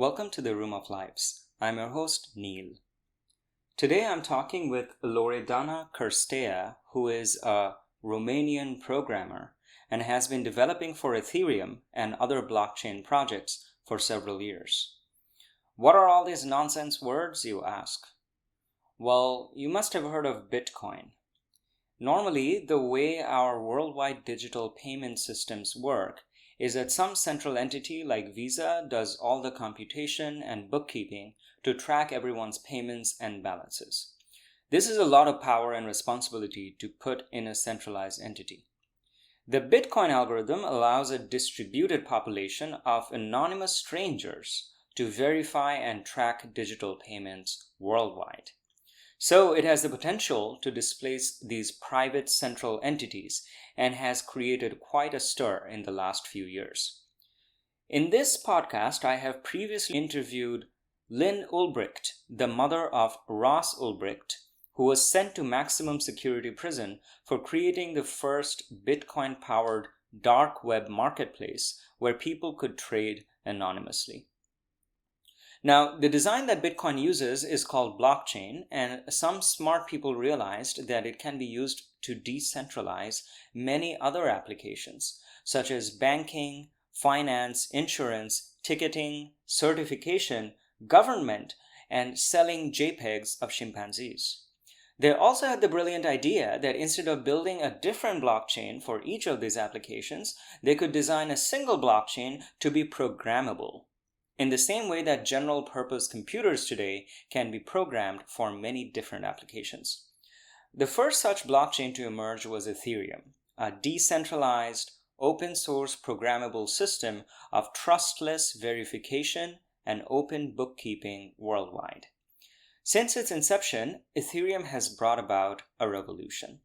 Welcome to the Room of Lives. I'm your host, Neil. Today I'm talking with Loredana Cârstea, who is a Romanian programmer and has been developing for Ethereum and other blockchain projects for several years. What are all these nonsense words, you ask? Well, you must have heard of Bitcoin. Normally, the way our worldwide digital payment systems work is that some central entity like Visa does all the computation and bookkeeping to track everyone's payments and balances. This is a lot of power and responsibility to put in a centralized entity. The Bitcoin algorithm allows a distributed population of anonymous strangers to verify and track digital payments worldwide. So it has the potential to displace these private central entities and has created quite a stir in the last few years. In this podcast, I have previously interviewed Lynn Ulbricht, the mother of Ross Ulbricht, who was sent to maximum security prison for creating the first Bitcoin-powered dark web marketplace where people could trade anonymously. Now, the design that Bitcoin uses is called blockchain, and some smart people realized that it can be used to decentralize many other applications, such as banking, finance, insurance, ticketing, certification, government, and selling JPEGs of chimpanzees. They also had the brilliant idea that instead of building a different blockchain for each of these applications, they could design a single blockchain to be programmable, in the same way that general-purpose computers today can be programmed for many different applications. The first such blockchain to emerge was Ethereum, a decentralized, open-source programmable system of trustless verification and open bookkeeping worldwide. Since its inception, Ethereum has brought about a revolution.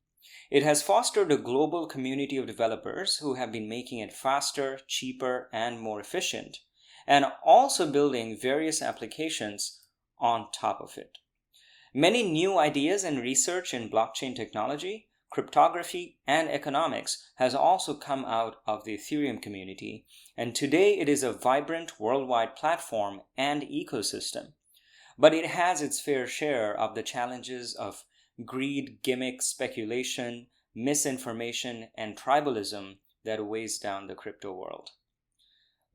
It has fostered a global community of developers who have been making it faster, cheaper, and more efficient, and also building various applications on top of it. Many new ideas and research in blockchain technology, cryptography, and economics has also come out of the Ethereum community, and today it is a vibrant worldwide platform and ecosystem. But it has its fair share of the challenges of greed, gimmick, speculation, misinformation, and tribalism that weighs down the crypto world.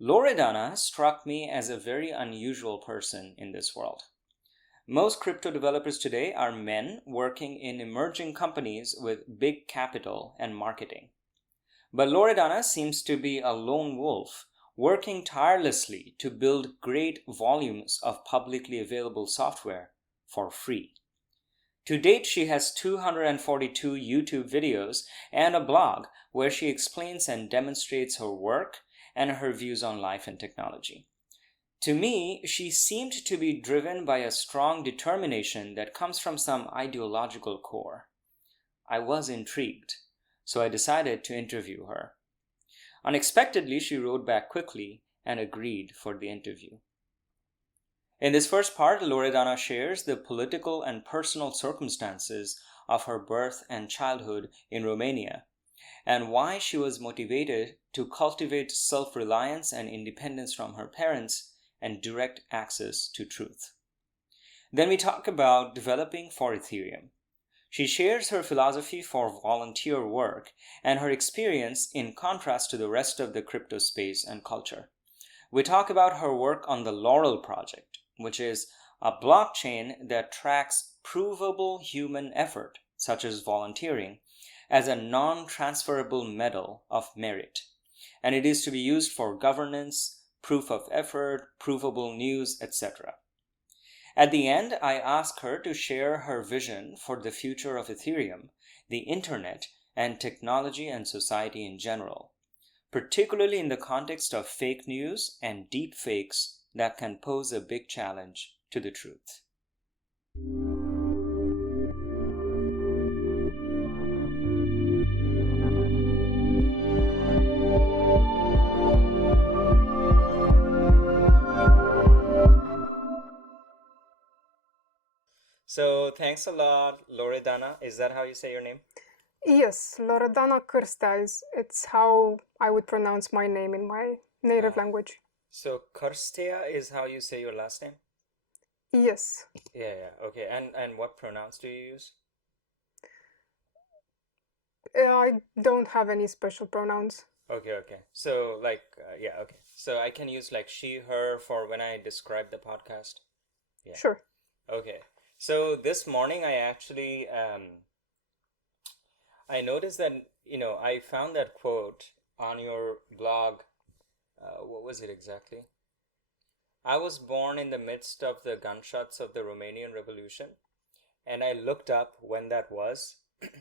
Loredana struck me as a very unusual person in this world. Most crypto developers today are men working in emerging companies with big capital and marketing. But Loredana seems to be a lone wolf, working tirelessly to build great volumes of publicly available software for free. To date, she has 242 YouTube videos and a blog where she explains and demonstrates her work and her views on life and technology. To me, she seemed to be driven by a strong determination that comes from some ideological core. I was intrigued, so I decided to interview her. Unexpectedly, she wrote back quickly and agreed for the interview. In this first part, Loredana shares the political and personal circumstances of her birth and childhood in Romania, and why she was motivated to cultivate self-reliance and independence from her parents and direct access to truth. Then we talk about developing for Ethereum. She shares her philosophy for volunteer work and her experience in contrast to the rest of the crypto space and culture. We talk about her work on the Laurel project, which is a blockchain that tracks provable human effort, such as volunteering, as a non-transferable medal of merit, and it is to be used for governance, proof of effort, provable news, etc. At the end, I ask her to share her vision for the future of Ethereum, the internet, and technology and society in general, particularly in the context of fake news and deepfakes that can pose a big challenge to the truth. So thanks a lot, Loredana. Is that how you say your name? Yes, Loredana Cârstea it's how I would pronounce my name in my native language. So Karstea is how you say your last name? Yes. Yeah, yeah. Okay. And what pronouns do you use? I don't have any special pronouns. Okay, okay. So like yeah, okay. So I can use like she, her for when I describe the podcast. Yeah. Sure. Okay. So this morning I actually I noticed that, I found that quote on your blog. What was it exactly? I was born in the midst of the gunshots of the Romanian Revolution, and I looked up when that was,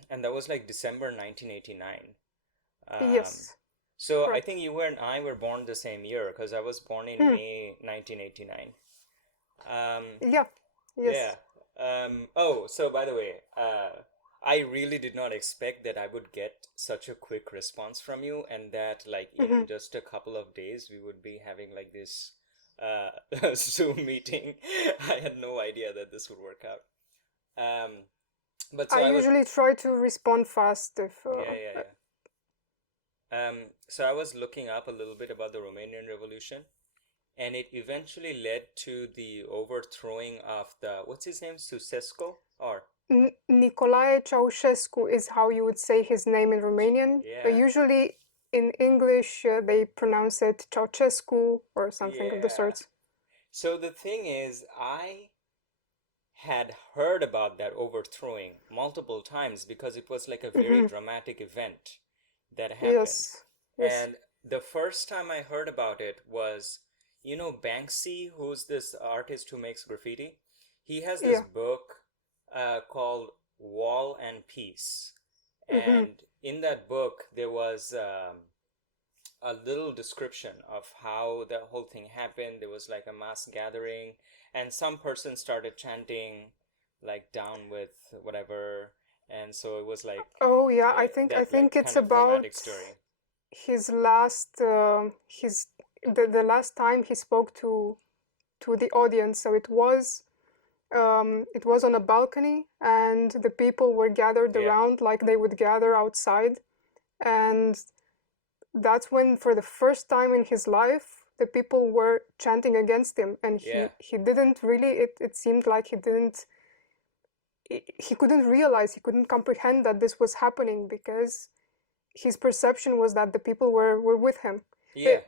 and that was like December 1989. Um, Yes. so I Correct. think you and I were born the same year because I was born in Hmm. May 1989. Um, Yeah. yeah. Yes. Oh, so by the way, I really did not expect that I would get such a quick response from you, and that like Mm-hmm. in just a couple of days we would be having like this uh Zoom meeting. I had no idea that this would work out. Um, but I so I was, usually try to respond fast if. yeah, yeah, yeah. So I was looking up a little bit about the Romanian Revolution, and it eventually led to the overthrowing of the, what's his name, Susesco, or Nicolae Ceausescu is how you would say his name in Romanian. yeah, Usually in English they pronounce it Ceausescu or something of the yeah. sort. So the thing is, I had heard about that overthrowing multiple times because it was like a very Mm-hmm. dramatic event that happened. Yes. Yes. And the first time I heard about it was, Banksy, who's this artist who makes graffiti. He has this Yeah. book called Wall and Peace. Mm-hmm. And in that book, there was a little description of how the whole thing happened. There was like a mass gathering, and some person started chanting, like, down with whatever. And so it was like Oh yeah, I that, like, think it's kind of about dramatic story. his last his the last time he spoke to the audience. So it was on a balcony and the people were gathered Yeah, around like they would gather outside, and that's when for the first time in his life the people were chanting against him, and yeah, he didn't really, it seemed like he couldn't realize, he couldn't comprehend that this was happening because his perception was that the people were with him. yeah.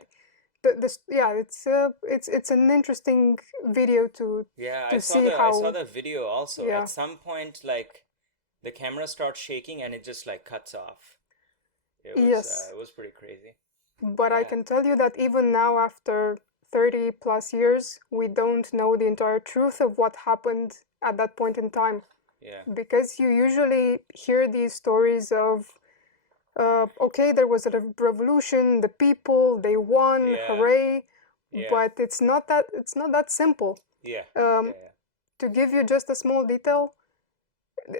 It, this, yeah, it's an interesting video Yeah, to see I saw how, the video also. At yeah, some point, like, the camera starts shaking and it just like cuts off. yes. It was pretty crazy. But I Yeah, can tell you that even now, after 30 plus years, we don't know the entire truth of what happened at that point in time. yeah, Because you usually hear these stories of, okay, there was a revolution, the people, they won, yeah, hooray, yeah, but it's not that simple. yeah, Um, yeah, to give you just a small detail,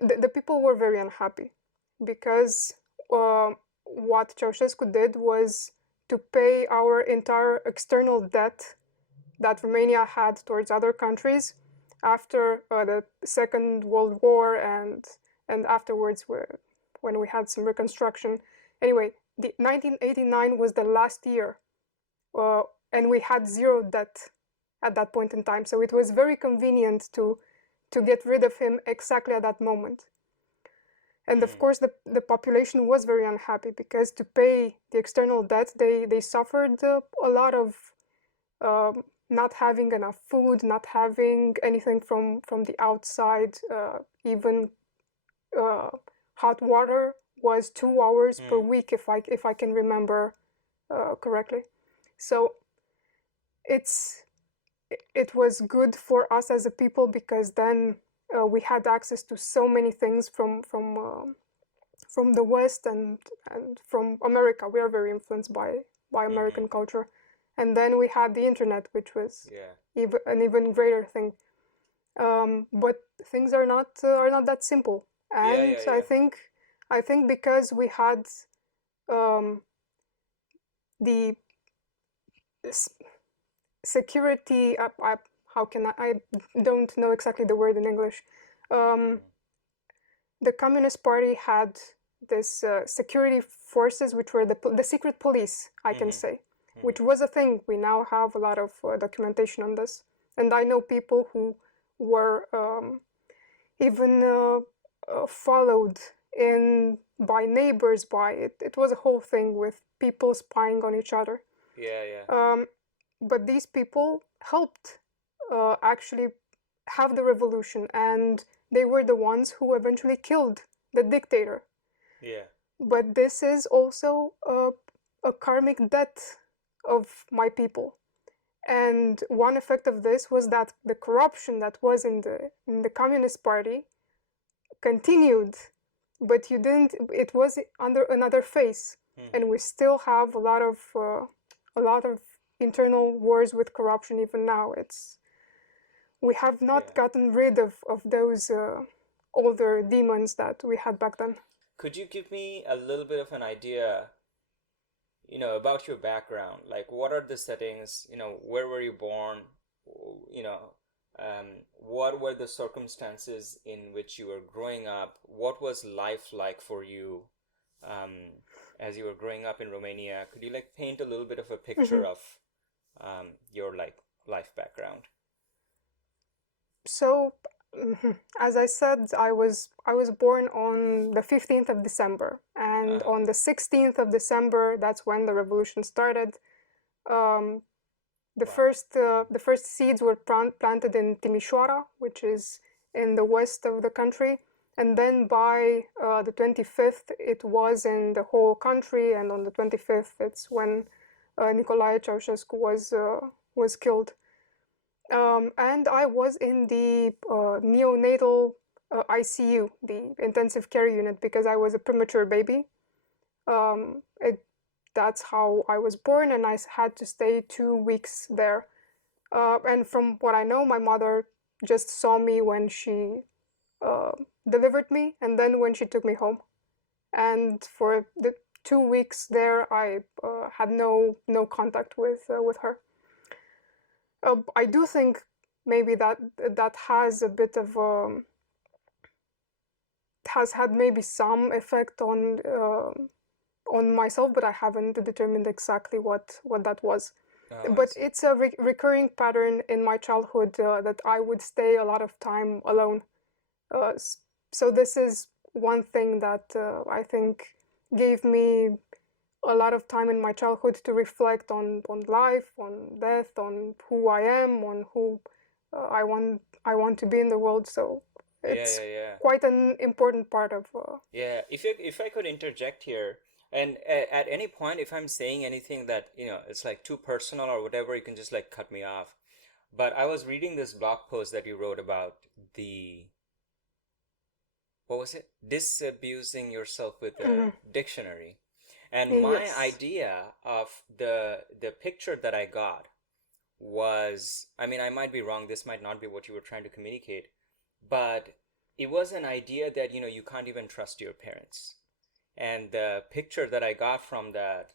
the people were very unhappy because what Ceausescu did was to pay our entire external debt that Romania had towards other countries after the Second World War, and afterwards when we had some reconstruction. Anyway, the 1989 was the last year, uh, and we had zero debt at that point in time. So it was very convenient to get rid of him exactly at that moment. And of mm, course, the population was very unhappy because to pay the external debt, they suffered a lot of not having enough food, not having anything from the outside. Even uh, hot water was 2 hours per mm, week, if I can remember correctly. So it's it was good for us as a people because then we had access to so many things from the West and from America. We are very influenced by mm-hmm. American culture, and then we had the internet, which was Yeah, an even greater thing. But things are not that simple, yeah, and yeah, yeah. I think because we had um, the security. How can I don't know exactly the word in English. Um, Mm, the Communist Party had this security forces, which were the secret police, I can mm-hmm. say. which was a thing. We now have a lot of documentation on this. And I know people who were even followed in by neighbors by it. It was a whole thing with people spying on each other. But these people helped actually have the revolution, and they were the ones who eventually killed the dictator. But this is also a karmic debt of my people. And one effect of this was that the corruption that was in the Communist Party continued, but it was under another face. And we still have a lot of internal wars with corruption even now. We have not gotten rid of those older demons that we had back then. Could you give me a little bit of an idea, about your background? Like, what are the settings? Where were you born? What were the circumstances in which you were growing up? What was life like for you as you were growing up in Romania? Could you paint a little bit of a picture of your life background? So, as I said, I was born on the 15th of December, and on the 16th of December, that's when the revolution started. The first seeds were planted in Timișoara, which is in the west of the country, and then by the 25th, it was in the whole country, and on the 25th, it's when Nicolae Ceausescu was killed. And I was in the neonatal ICU, the intensive care unit, because I was a premature baby. That's how I was born, and I had to stay 2 weeks there. And from what I know, my mother just saw me when she delivered me, and then when she took me home. And for the 2 weeks there, I had no contact with her. I do think maybe that has a bit of has had maybe some effect on myself, but I haven't determined exactly what that was. But it's a recurring pattern in my childhood that I would stay a lot of time alone. So this is one thing that I think gave me a lot of time in my childhood to reflect on life, on death, on who I am, on who I want to be in the world. So it's quite an important part of. If I could interject here, and at any point, if I'm saying anything that it's too personal or whatever, you can just cut me off. But I was reading this blog post that you wrote about what was it? Disabusing yourself with a dictionary. And my idea of the picture that I got was, I mean, I might be wrong, this might not be what you were trying to communicate, but it was an idea that, you can't even trust your parents. And the picture that I got from that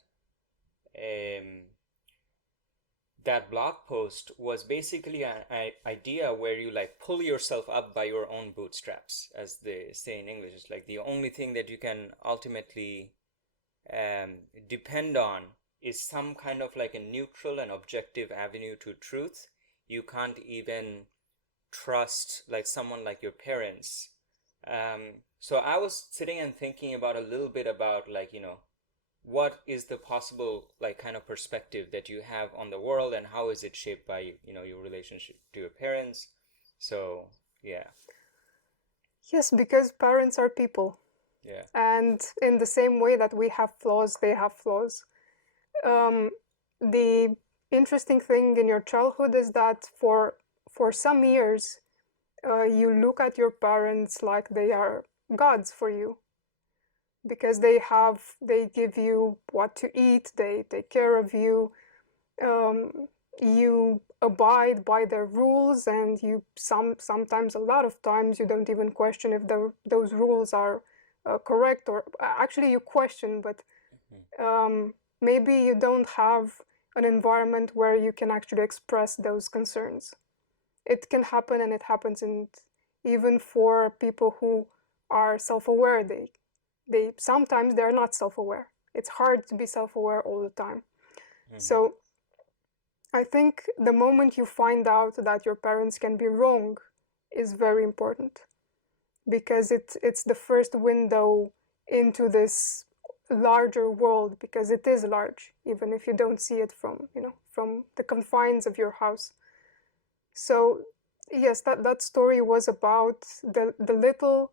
blog post was basically an idea where you pull yourself up by your own bootstraps, as they say in English. It's the only thing that you can ultimately depend on is some kind of a neutral and objective avenue to truth. You can't even trust someone like your parents. So I was sitting and thinking about a little bit about what is the possible kind of perspective that you have on the world, and how is it shaped by your relationship to your parents. So yes, because parents are people. And in the same way that we have flaws, they have flaws. The interesting thing in your childhood is that for some years, you look at your parents like they are gods for you, because they give you what to eat, they take care of you, you abide by their rules, and you sometimes, a lot of times, you don't even question if those rules are correct, or actually you question, but maybe you don't have an environment where you can actually express those concerns. It can happen, and it happens even for people who are self-aware. They sometimes they're not self-aware. It's hard to be self-aware all the time. So I think the moment you find out that your parents can be wrong is very important, because it's the first window into this larger world, because it is large, even if you don't see it from, from the confines of your house. So yes, that story was about the little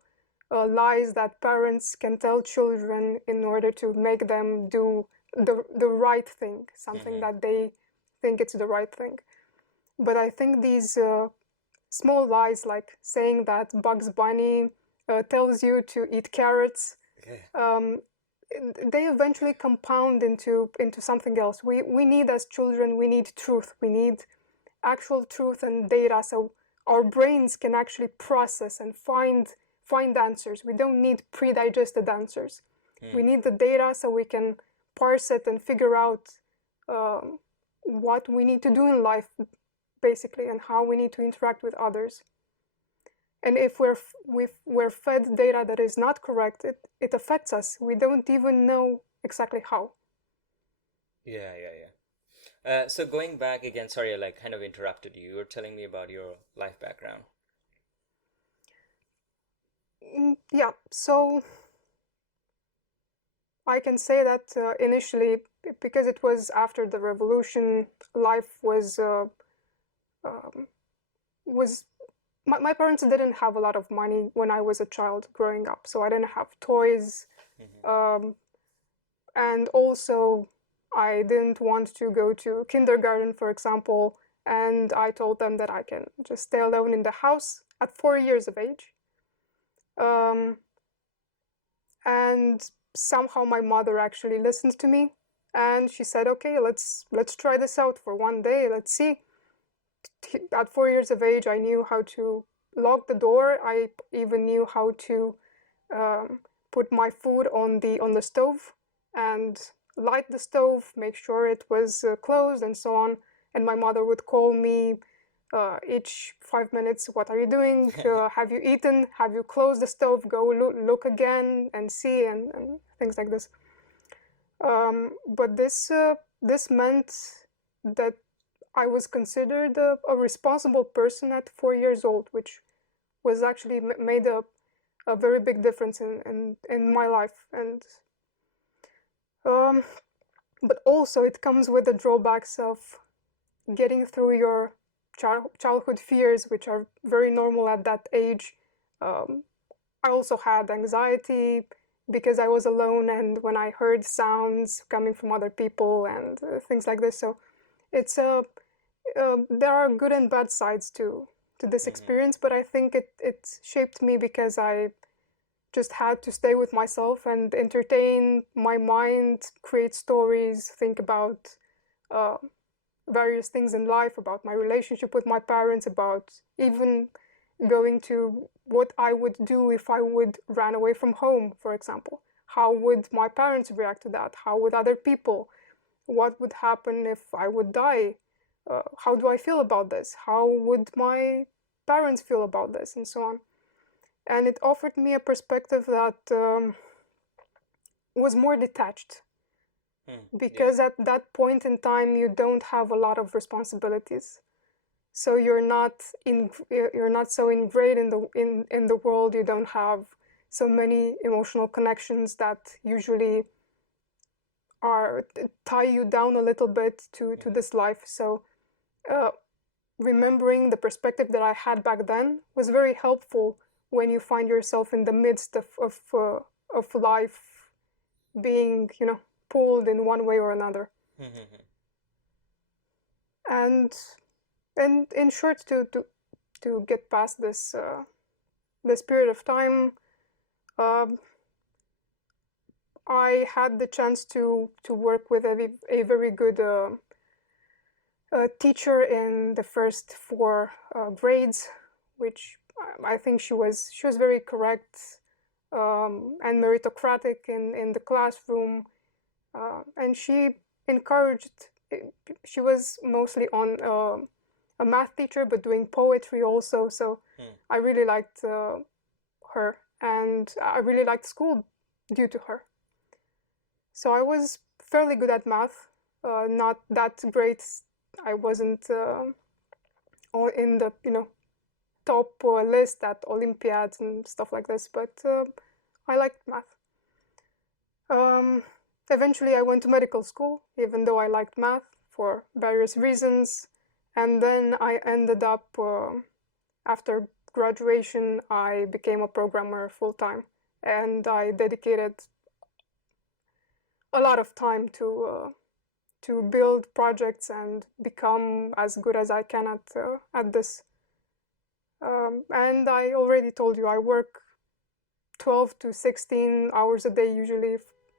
lies that parents can tell children in order to make them do the right thing, something that they think it's the right thing. But I think these small lies, like saying that Bugs Bunny tells you to eat carrots, um, they eventually compound into something else. We need, as children, we need truth. We need actual truth and data, so our brains can actually process and find answers. We don't need pre-digested answers. We need the data so we can parse it and figure out what we need to do in life, basically, and how we need to interact with others. And if we're fed data that is not correct, it affects us. We don't even know exactly how. Yeah, yeah. So going back again, sorry, I kind of interrupted you. You were telling me about your life background. Yeah, so I can say that initially, because it was after the revolution, life um, was my parents didn't have a lot of money when I was a child growing up, so I didn't have toys, um, and also I didn't want to go to kindergarten, for example, and I told them that I can just stay alone in the house at 4 years of age. Um, and somehow my mother actually listened to me, and she said, okay, let's try this out for one day, let's see. At 4 years of age, I knew how to lock the door. I even knew how to put my food on the stove and light the stove, make sure it was closed, and so on. And my mother would call me each 5 minutes, what are you doing? Have you eaten? Have you closed the stove? Go look again and see, and things like this. But this meant that I was considered a responsible person at 4 years old, which was actually made a very big difference in my life. And but also it comes with the drawbacks of getting through your childhood fears, which are very normal at that age. I also had anxiety because I was alone, and when I heard sounds coming from other people and things like this. So it's there are good and bad sides to this experience, but I think it shaped me because I just had to stay with myself and entertain my mind, create stories, think about uh, various things in life, about my relationship with my parents, about even going to what I would do if I would run away from home, for example. How would my parents react to that? How would other people? What would happen if I would die? How do I feel about this? How would my parents feel about this? And so on. And it offered me a perspective that was more detached, because at that point in time you don't have a lot of responsibilities, so you're not so ingrained in the world. You don't have so many emotional connections that usually are tie you down a little bit to this life. So remembering the perspective that I had back then was very helpful when you find yourself in the midst of life being, pulled in one way or another. And in short, to get past this period of time, I had the chance to work with a very good teacher in the first four grades, which I think she was very correct and meritocratic in the classroom, and she encouraged. She was mostly on a math teacher, but doing poetry also. So I really liked her, and I really liked school due to her. So I was fairly good at math. not that great. I wasn't in the top list at Olympiads and stuff like this, but I liked math. Eventually, I went to medical school, even though I liked math for various reasons. And then I ended up, after graduation, I became a programmer full time. And I dedicated a lot of time to build projects and become as good as I can at this. And I already told you, I work 12 to 16 hours a day usually.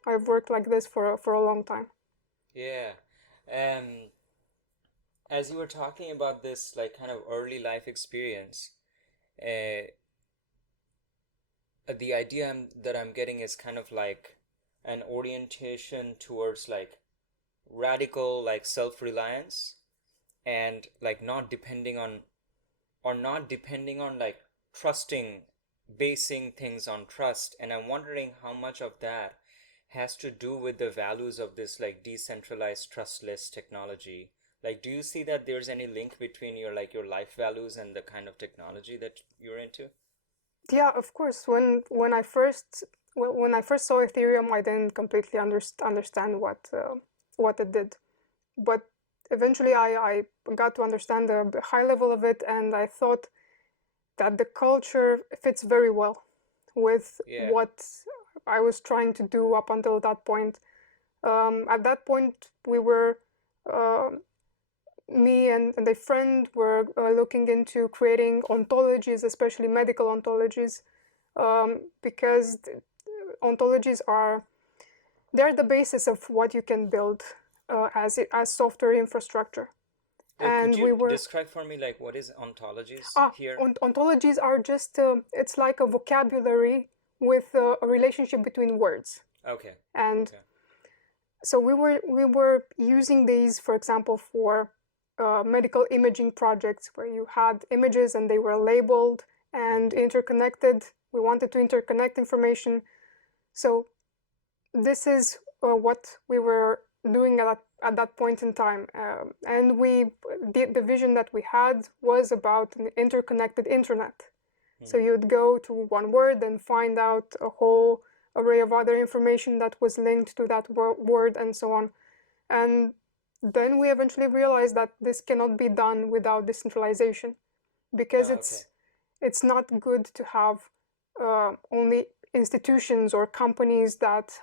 I've worked like this for a long time. Yeah. As you were talking about this, like, kind of early life experience, uh, the idea that I'm getting is kind of like an orientation towards like radical, like, self-reliance, and like not depending on, or not depending on, like, trusting, basing things on trust. And I'm wondering how much of that has to do with the values of this, like, decentralized, trustless technology. Like, do you see that there's any link between your, like, your life values and the kind of technology that you're into? Yeah, of course. When I first saw Ethereum, I didn't completely understand what it did, but eventually I got to understand the high level of it, and I thought that the culture fits very well with Yeah. what I was trying to do up until that point. At that point, we were uh, me and a friend were looking into creating ontologies, especially medical ontologies, because ontologies they're the basis of what you can build as software infrastructure. Could And you we were describe for me, like, what is ontologies here? ontologies are just it's like a vocabulary with a relationship between words. Okay. And Okay. so we were using these, for example, for medical imaging projects where you had images and they were labeled and interconnected. We wanted to interconnect information. So this is what we were doing at that point in time. And the vision that we had was about an interconnected internet. So you'd go to one word and find out a whole array of other information that was linked to that word and so on. And then we eventually realized that this cannot be done without decentralization, because Okay. it's not good to have only institutions or companies that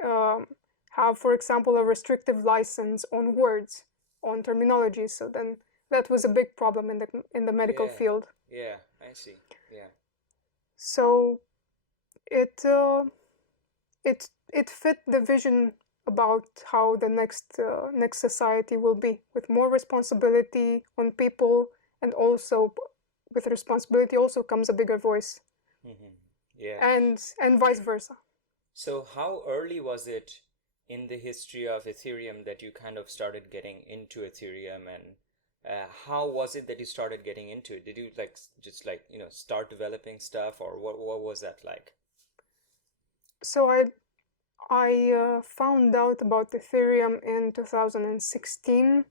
have, for example, a restrictive license on words, on terminology. So then that was a big problem in the medical Yeah. field. Yeah. I see. Yeah. So it it fit the vision about how the next society will be, with more responsibility on people, and also with responsibility also comes a bigger voice, Yeah. and vice versa. So how early was it in the history of Ethereum that you kind of started getting into Ethereum, and how was it that you started getting into it? Did you, like, just, like, start developing stuff, or what was that like? So I found out about Ethereum in 2016,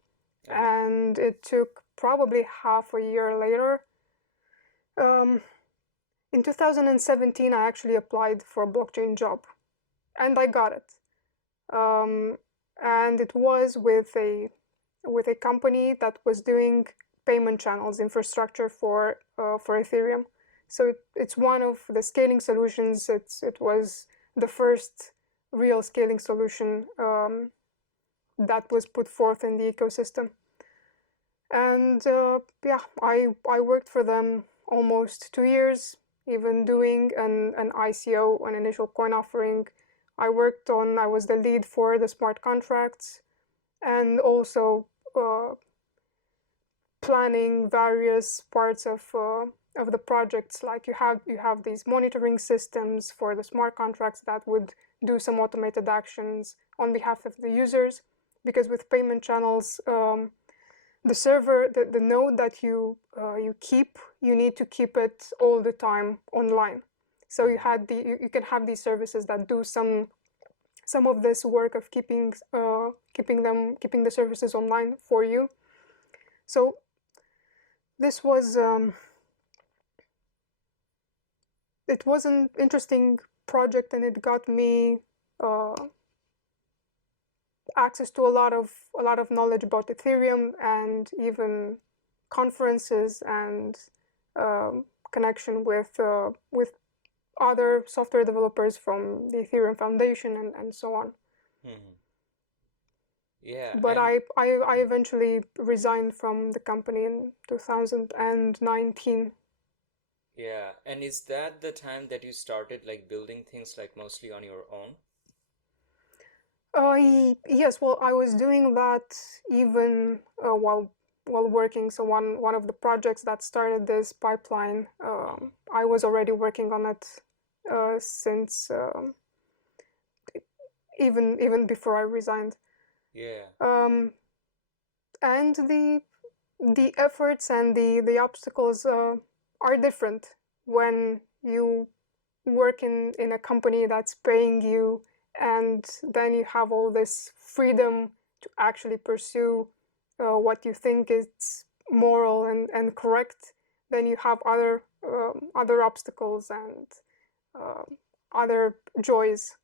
Uh-huh. and it took probably half a year later. Um, in 2017, I actually applied for a blockchain job, and I got it. Um, and it was with a company that was doing payment channels infrastructure for Ethereum. So it's one of the scaling solutions. It was the first real scaling solution that was put forth in the ecosystem. And yeah, I worked for them almost 2 years, even doing an ICO, an initial coin offering. I was the lead for the smart contracts, and also planning various parts of the projects. Like you have these monitoring systems for the smart contracts that would do some automated actions on behalf of the users, because with payment channels, the server, the node that you keep, you need to keep it all the time online. So you can have these services that do some some of this work of keeping the services online for you. So this was it was an interesting project, and it got me uh, access to a lot of knowledge about Ethereum, and even conferences and connection with other software developers from the Ethereum Foundation, and so on. Hmm. Yeah, But and I eventually resigned from the company in 2019. yeah, and is that the time that you started like building things like mostly on your own? Yes, well, I was doing that even while working. So one of the projects that started this pipeline, Hmm. I was already working on it since even before I resigned. Yeah, yeah, Um, and the efforts and the obstacles are different when you work in a company that's paying you, and then you have all this freedom to actually pursue what you think is moral and correct. Then you have other obstacles and uh, other joys.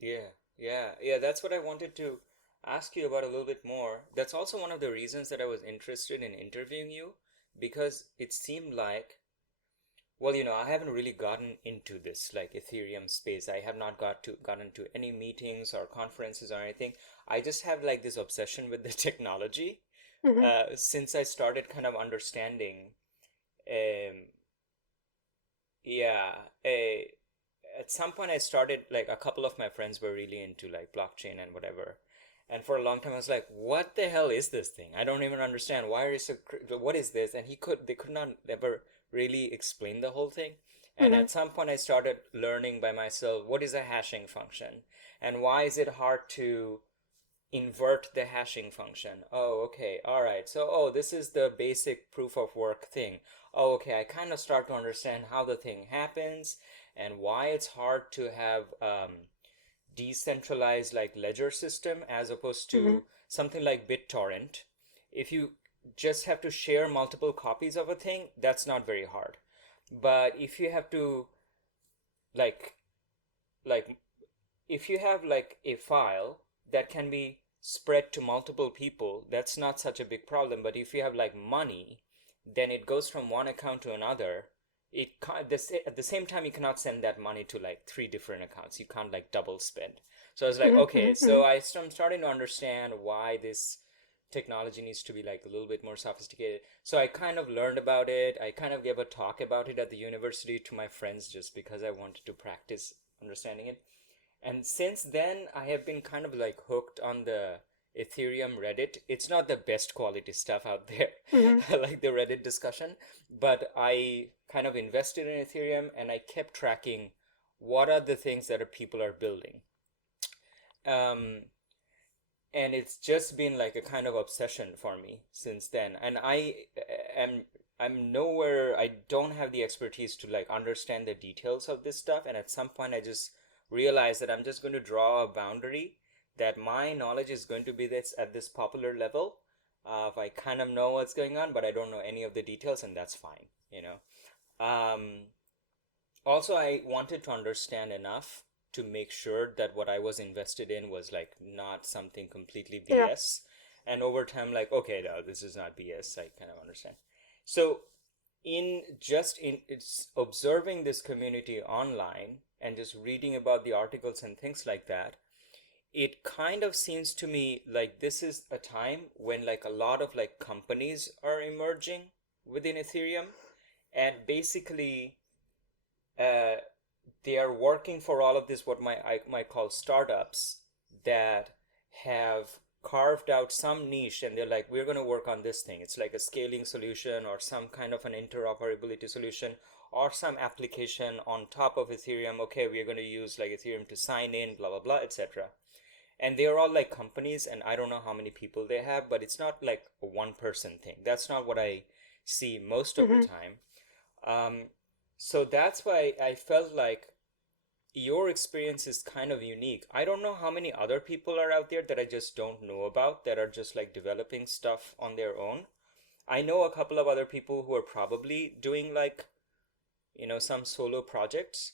yeah, yeah. That's what I wanted to ask you about a little bit more. That's also one of the reasons that I was interested in interviewing you, because it seemed like, well, I haven't really gotten into this like Ethereum space. I have not gotten to any meetings or conferences or anything. I just have like this obsession with the technology Mm-hmm. since I started kind of understanding. Um, yeah, at some point I started like a couple of my friends were really into like blockchain and whatever. And for a long time I was like, what the hell is this thing? I don't even understand. Why is it what is this? And they could not ever really explain the whole thing. And Mm-hmm. at some point I started learning by myself what is a hashing function and why is it hard to invert the hashing function. Oh, okay. All right. So, this is the basic proof of work thing. Oh, okay. I kind of start to understand how the thing happens and why it's hard to have decentralized like ledger system as opposed Mm-hmm. to something like BitTorrent. If you just have to share multiple copies of a thing, that's not very hard. But if you have to like like if you have like a file that can be spread to multiple people, that's not such a big problem. But if you have like money, then it goes from one account to another. It can't, at the same time, you cannot send that money to like three different accounts. You can't like double spend. So I was like, Mm-hmm. okay, Mm-hmm. so I'm starting to understand why this technology needs to be like a little bit more sophisticated. So I kind of learned about it. I kind of gave a talk about it at the university to my friends just because I wanted to practice understanding it. And since then, I have been kind of like hooked on the Ethereum Reddit. It's not the best quality stuff out there, Mm-hmm. like the Reddit discussion, but I kind of invested in Ethereum and I kept tracking what are the things that people are building. Um, and it's just been like a kind of obsession for me since then. And am I'm nowhere. I don't have the expertise to like understand the details of this stuff. And at some point, I just realized that I'm just going to draw a boundary that my knowledge is going to be this at this popular level. If I kind of know what's going on, but I don't know any of the details, and that's fine, Also, I wanted to understand enough to make sure that what I was invested in was like not something completely Yeah. BS. And over time, like, okay, no, this is not BS. I kind of understand. So, in it's observing this community online and just reading about the articles and things like that, it kind of seems to me like this is a time when like a lot of like companies are emerging within Ethereum, and basically uh, they are working for all of this what I might call startups that have carved out some niche, and they're like, we're going to work on this thing. It's like a scaling solution or some kind of an interoperability solution or some application on top of Ethereum. Okay, we're going to use like Ethereum to sign in, blah blah blah, etc. And they are all like companies, and I don't know how many people they have, but it's not like a one person thing. That's not what I see most of the Mm-hmm. time. um, so that's why I felt like your experience is kind of unique. I don't know how many other people are out there that I just don't know about that are just like developing stuff on their own. I know a couple of other people who are probably doing like, some solo projects,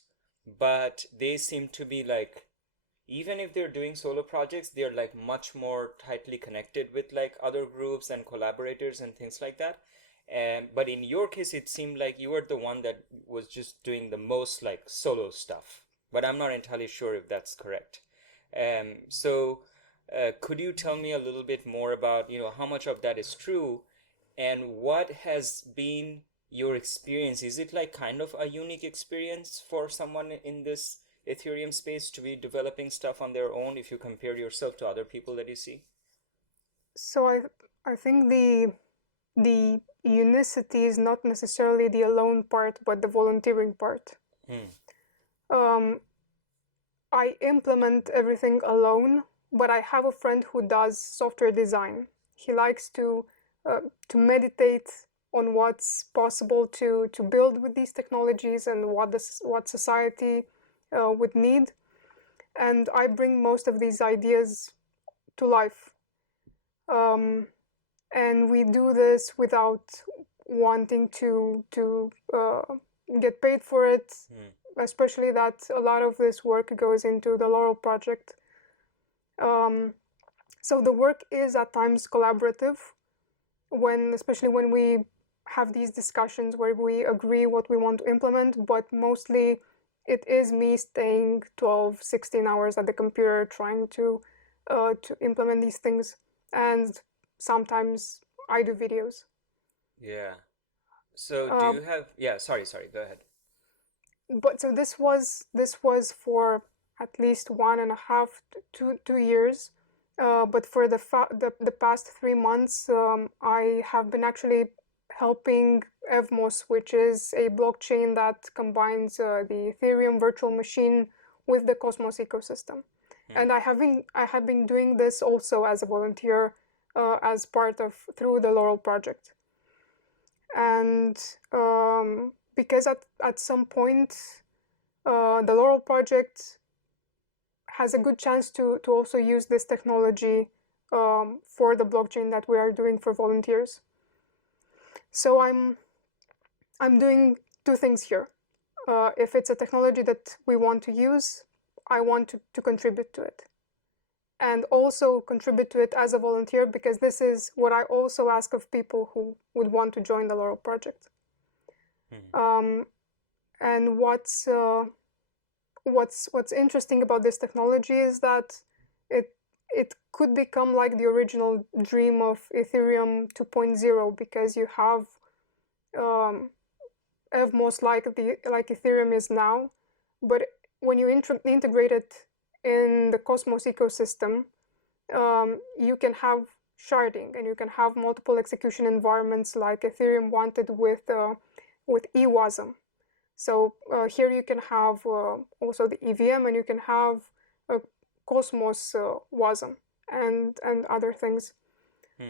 but they seem to be like, even if they're doing solo projects, they're like much more tightly connected with like other groups and collaborators and things like that. But in your case, it seemed like you were the one that was just doing the most like solo stuff. But I'm not entirely sure if that's correct. Could you tell me a little bit more about, how much of that is true and what has been your experience? Is it like kind of a unique experience for someone in this Ethereum space to be developing stuff on their own if you compare yourself to other people that you see? So I think the unicity is not necessarily the alone part, but the volunteering part. Hmm. Um, I implement everything alone, but I have a friend who does software design. He likes to meditate on what's possible to build with these technologies and what society would need. And I bring most of these ideas to life. And we do this without wanting to get paid for it, especially that a lot of this work goes into the Laurel project. So the work is at times collaborative, especially when we have these discussions where we agree what we want to implement, but mostly it is me staying 12, 16 hours at the computer trying to implement these things. And sometimes I do videos. Yeah. So do Um, you have, yeah, sorry, go ahead. but so this was for at least 1.5 to 2 years. But for the past 3 months, I have been actually helping Evmos, which is a blockchain that combines the Ethereum virtual machine with the Cosmos ecosystem. And I have been doing this also as a volunteer, as part of through the Laurel project. And because at some point, the Laurel project has a good chance to also use this technology for the blockchain that we are doing for volunteers. So I'm doing two things here. If it's a technology that we want to use, I want to contribute to it. And also contribute to it as a volunteer, because this is what I also ask of people who would want to join the Laurel project. Um, and what's interesting about this technology is that it could become like the original dream of Ethereum 2.0, because you have um, Evmos like Ethereum is now, but when you integrate it in the Cosmos ecosystem, you can have sharding and you can have multiple execution environments like Ethereum wanted with EWASM. So here you can have also the EVM, and you can have Cosmos WASM and other things.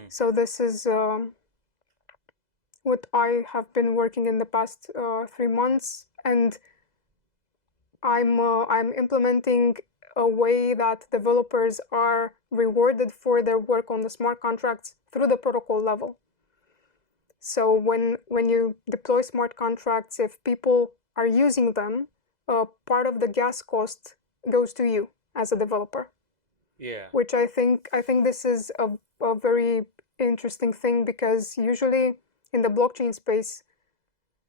So this is what I have been working in the past 3 months, and I'm implementing a way that developers are rewarded for their work on the smart contracts through the protocol level. So when you deploy smart contracts, if people are using them, part of the gas cost goes to you as a developer. Yeah. Which I think this is a very interesting thing, because usually in the blockchain space,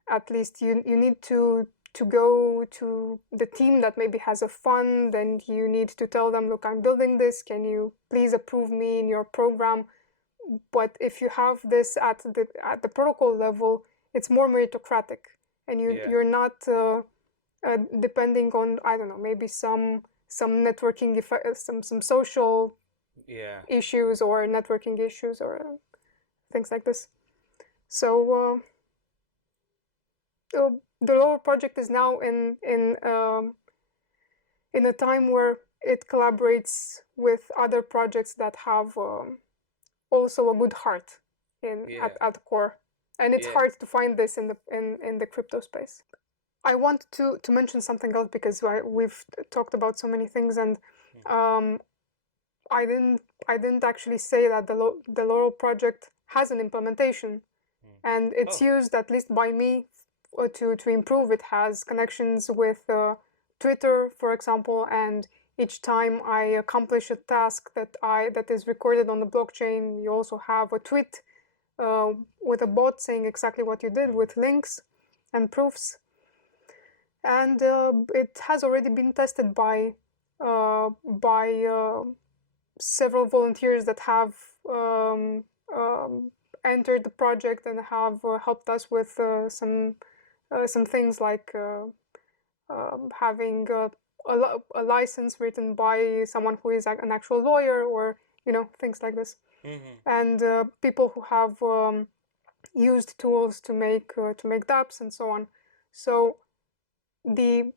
at least you need to go to the team that maybe has a fund, and you need to tell them, look, I'm building this, can you please approve me in your program? But if you have this at the protocol level, it's more meritocratic, and you're not depending on, I don't know, maybe some networking some social issues or networking issues or things like this. So the Laurel project is now in a time where it collaborates with other projects that have also a good heart at core, and it's hard to find this in the crypto space. I want to mention something else because we've talked about so many things, and um, I didn't actually say that the Laurel project has an implementation, and it's used, at least by me, to improve. It has connections with Twitter, for example, and each time I accomplish a task that is recorded on the blockchain, you also have a tweet with a bot saying exactly what you did with links and proofs. And it has already been tested by several volunteers that have um, entered the project and have helped us with some things like having a license written by someone who is an actual lawyer, or things like this. And people who have used tools to make dApps and so on. So we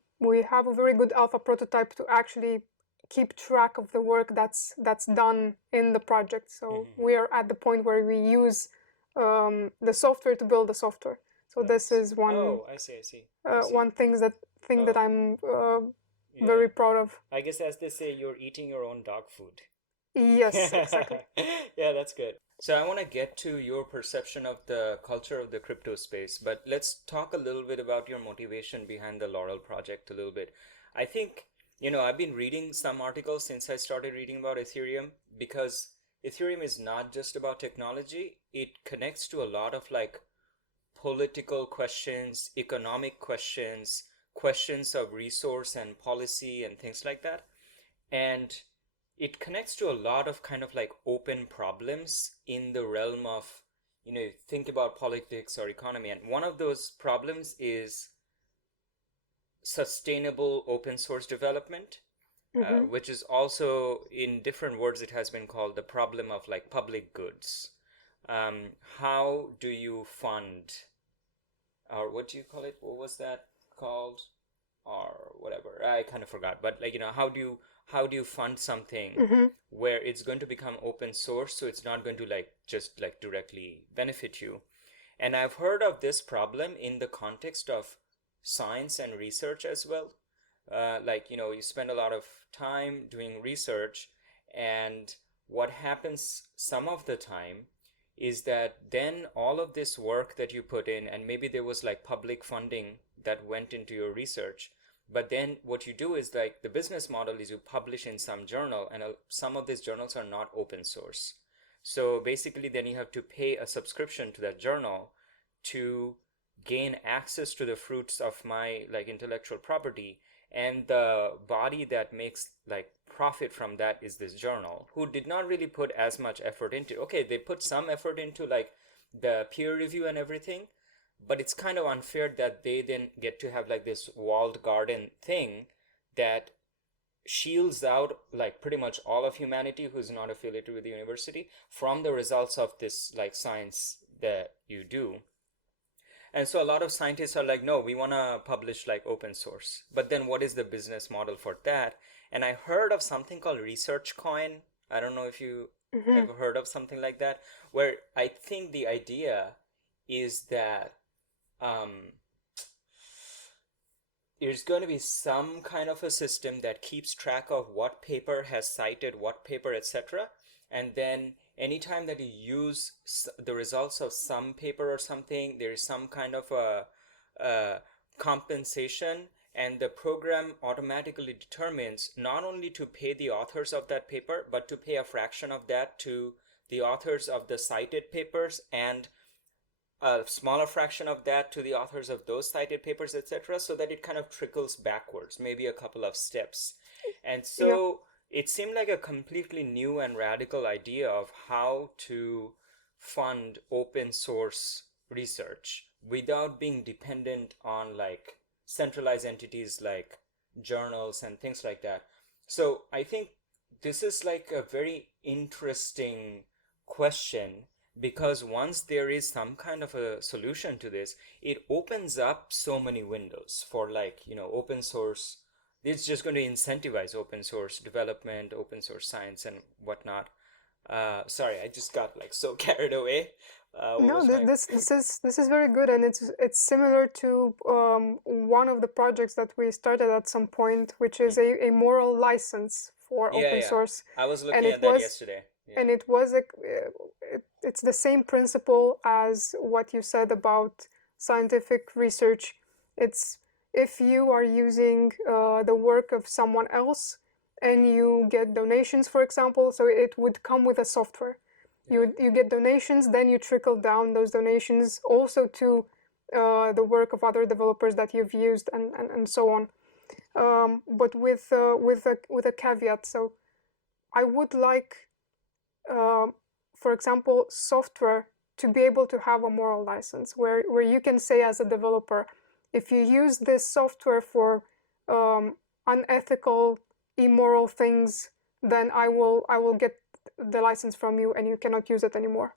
have a very good alpha prototype to actually keep track of the work that's done in the project. So we are at the point where we use the software to build the software. So this is one. Oh, I see. One thing that I'm very proud of. I guess, as they say, you're eating your own dog food. Yes, exactly. Yeah, that's good. So I want to get to your perception of the culture of the crypto space, but let's talk a little bit about your motivation behind the Laurel project a little bit. I think, I've been reading some articles since I started reading about Ethereum, because Ethereum is not just about technology. It connects to a lot of like political questions, economic questions, questions of resource and policy and things like that. And it connects to a lot of kind of like open problems in the realm of, think about politics or economy. And one of those problems is sustainable open source development, which is also, in different words, it has been called the problem of like public goods. How do you fund, or what do you call it? What was that called? Or whatever. I kind of forgot. But like, how do you fund something where it's going to become open source, so it's not going to like just like directly benefit you? And I've heard of this problem in the context of science and research as well. Like, you spend a lot of time doing research, and what happens some of the time is that then all of this work that you put in, and maybe there was like public funding that went into your research, but then what you do is, like, the business model is you publish in some journal, and some of these journals are not open source. So basically then you have to pay a subscription to that journal to gain access to the fruits of my like intellectual property, and the body that makes like profit from that is this journal, who did not really put as much effort into. Okay, they put some effort into like the peer review and everything, but it's kind of unfair that they then get to have like this walled garden thing that shields out like pretty much all of humanity who's not affiliated with the university from the results of this like science that you do. And so a lot of scientists are like, no, we want to publish like open source. But then what is the business model for that? And I heard of something called Research Coin. I don't know if you ever heard of something like that, where I think the idea is that there's going to be some kind of a system that keeps track of what paper has cited what paper, etc. And then anytime that you use the results of some paper or something, there is some kind of a compensation, and the program automatically determines not only to pay the authors of that paper, but to pay a fraction of that to the authors of the cited papers, and a smaller fraction of that to the authors of those cited papers, etc., so that it kind of trickles backwards, maybe a couple of steps. And so it seemed like a completely new and radical idea of how to fund open source research without being dependent on like centralized entities like journals and things like that. So I think this is like a very interesting question, because once there is some kind of a solution to this, it opens up so many windows for like, open source. It's just going to incentivize open source development, open source science and whatnot. Sorry, I just got like so carried away. What No, was my this is very good, and it's similar to one of the projects that we started at some point, which is Mhm. a moral license for Yeah, open yeah. source, I was and looking it at that was yesterday. Yeah. and it was a it's the same principle as what you said about scientific research. It's if you are using the work of someone else and Mhm. you get donations, for example, so it would come with a software. Yeah. You get donations, then you trickle down those donations also to the work of other developers that you've used, and so on. But with a caveat. So I would like, uh, for example, software to be able to have a moral license, where you can say as a developer, if you use this software for um, unethical, immoral things, then I will get the license from you, and you cannot use it anymore.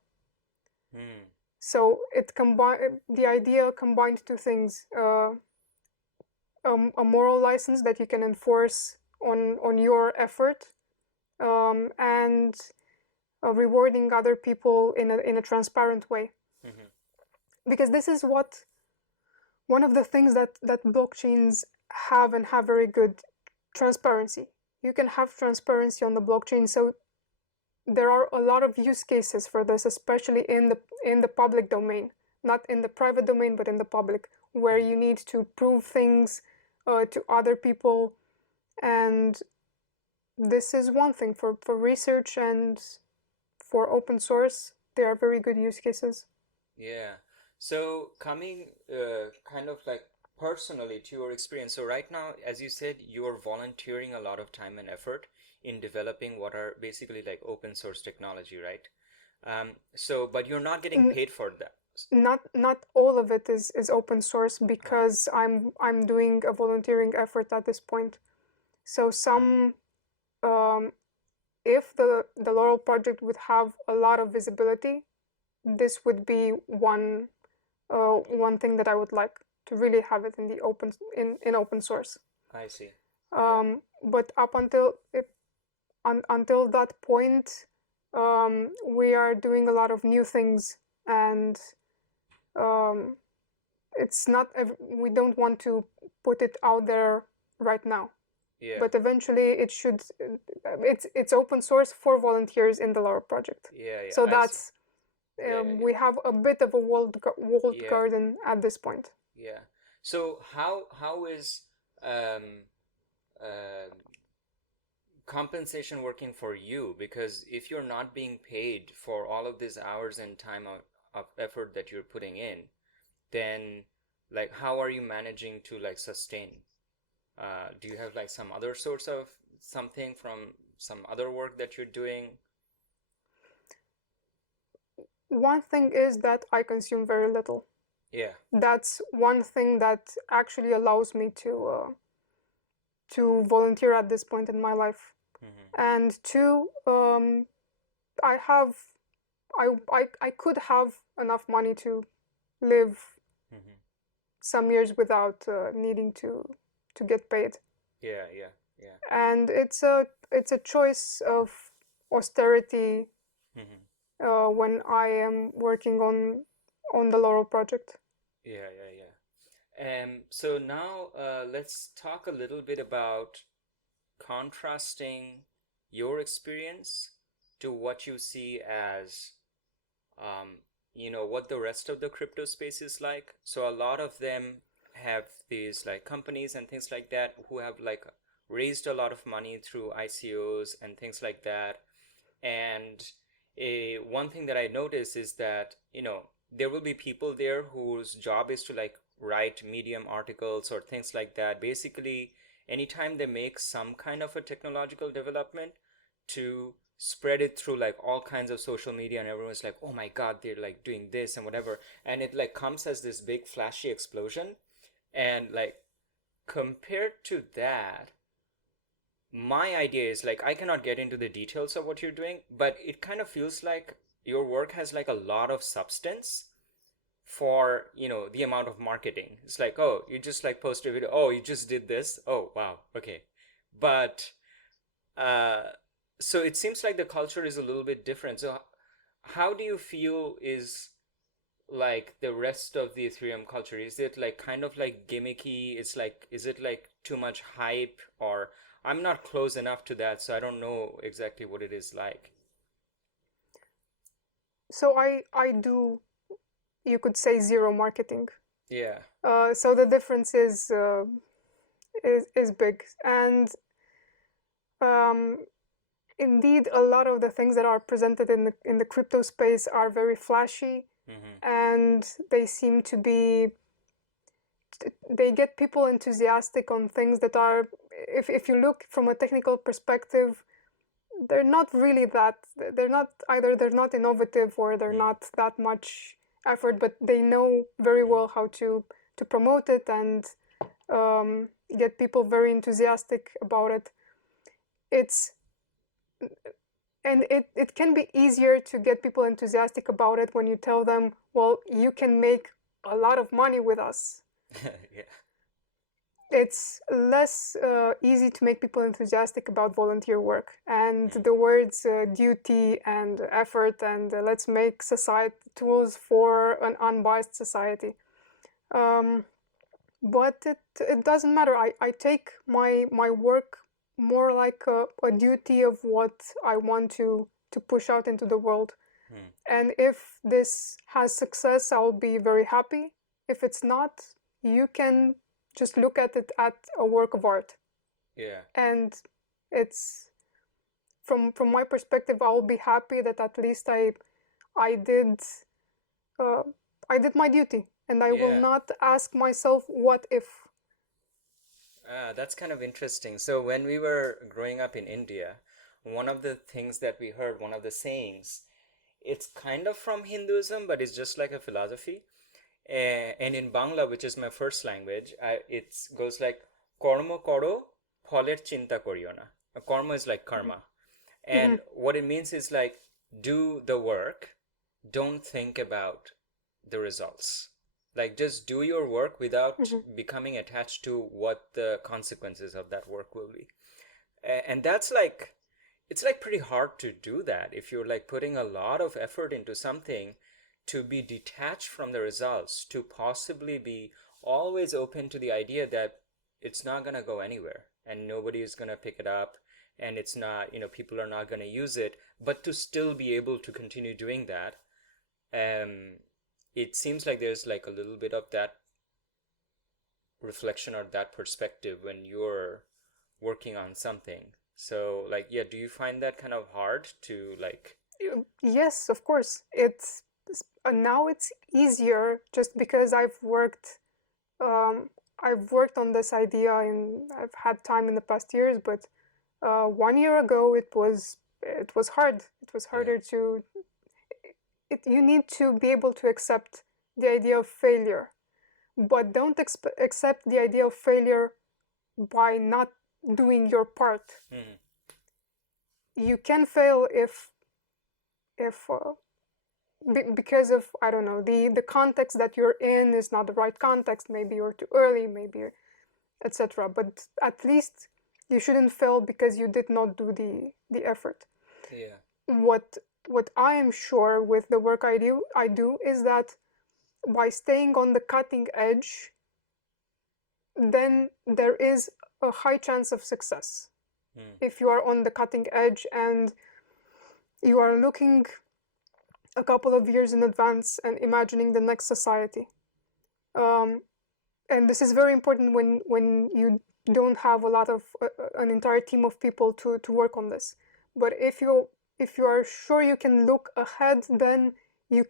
Hmm. So it the idea combined two things: a moral license that you can enforce on your effort, and rewarding other people in a transparent way. Mhm. Because this is what one of the things that blockchains have very good: transparency. You can have transparency on the blockchain, so there are a lot of use cases for this, especially in the public domain, not in the private domain, but in the public, where Mhm. you need to prove things to other people. And this is one thing for research and for open source. They are very good use cases. Yeah. So coming kind of like personally to your experience. So right now, as you said, you're volunteering a lot of time and effort in developing what are basically like open source technology, right? So, but you're not getting N- paid for that. not all of it is open source, Uh, because I'm doing a volunteering effort at this point. So some um, if the Laurel project would have a lot of visibility, this would be one thing that I would like to really have it in the open source. I see. Yeah. But up until that point, we are doing a lot of new things, and um, it's not we don't want to put it out there right now. Yeah. But eventually, it should. It's open source for volunteers in the Laurel project. Yeah. Yeah. So I see. that's Yeah. Yeah. we have a bit of a walled Yeah. garden at this point. Yeah. So how is um uh, compensation working for you? Because if you're not being paid for all of these hours and time of effort that you're putting in, then like how are you managing to like sustain? Do you have like some other source of something from some other work that you're doing? One thing is that I consume very little. Yeah. That's one thing that actually allows me to volunteer at this point in my life. Mm-hmm. And two, I have I could have enough money to live Mm-hmm. some years without needing to get paid. Yeah. Yeah. Yeah. And it's a choice of austerity Mm-hmm. when I am working on the Laurel project. Yeah. Yeah. Yeah. So now let's talk a little bit about contrasting your experience to what you see as what the rest of the crypto space is like. So a lot of them have these like companies and things like that who have like raised a lot of money through ICOs and things like that. And one thing that I notice is that there will be people there whose job is to like write Medium articles or things like that. Basically, anytime they make some kind of a technological development, to spread it through like all kinds of social media, and everyone's like, oh my god, they're like doing this and whatever, and it like comes as this big flashy explosion. And like compared to that, my idea is like I cannot get into the details of what you're doing, but it kind of feels like your work has like a lot of substance for the amount of marketing. It's like, oh, you just like post a video, oh, you just did this, oh wow, okay. But uh so it seems like the culture is a little bit different. So how do you feel is like the rest of the Ethereum culture? Is it like kind of like gimmicky? It's like, is it like too much hype? Or I'm not close enough to that, so I don't know exactly what it is like. So I do, you could say, zero marketing. Yeah. So the difference is big, and um, indeed, a lot of the things that are presented in the crypto space are very flashy, Mm-hmm. and they seem to be, they get people enthusiastic on things that are, if you look from a technical perspective, they're not really that, they're not, either they're not innovative or they're Mm. not that much effort, but they know very Mm. well how to promote it and get people very enthusiastic about it. It's and it can be easier to get people enthusiastic about it when you tell them, well, you can make a lot of money with us. Yeah. It's less easy to make people enthusiastic about volunteer work and Mm. the words duty and effort and let's make society tools for an unbiased society. Um, but it doesn't matter. I take my work more like a duty of what I want to push out into the world. Mm. And if this has success, I'll be very happy. If it's not, you can just look at it at a work of art. Yeah. And it's from my perspective, I'll be happy that at least I did uh, I did my duty, and I will Yeah. not ask myself what if. That's kind of interesting. So when we were growing up in India, one of the things that we heard, one of the sayings, it's kind of from Hinduism, but it's just like a philosophy. And in Bangla, which is my first language, it goes like "Kormo koro, pholer chinta koriyo na." Karma is like karma, Mm-hmm. and what it means is like do the work, don't think about the results. Like just do your work without Mm-hmm. becoming attached to what the consequences of that work will be. And that's like, it's like pretty hard to do that if you're like putting a lot of effort into something, to be detached from the results, to possibly be always open to the idea that it's not going to go anywhere and nobody is going to pick it up, and it's not, people are not going to use it, but to still be able to continue doing that. um it seems like there's like a little bit of that reflection or that perspective when you're working on something. So like, yeah, do you find that kind of hard to like? Yes, of course. It's now it's easier just because um, I've worked on this idea and I've had time in the past years. But 1 year ago, it was hard. It was Yeah. harder to. You need to be able to accept the idea of failure, but don't accept the idea of failure by not doing your part. Mm. You can fail if because of, I don't know, the context that you're in is not the right context. Maybe you're too early, maybe etc. But at least you shouldn't fail because you did not do the effort. Yeah. What what I am sure with the work I do is that by staying on the cutting edge, then there is a high chance of success. Mm. If you are on the cutting edge and you are looking a couple of years in advance and imagining the next society. Um, and this is very important when you don't have a lot of an entire team of people to work on this. But if you are sure you can look ahead, then you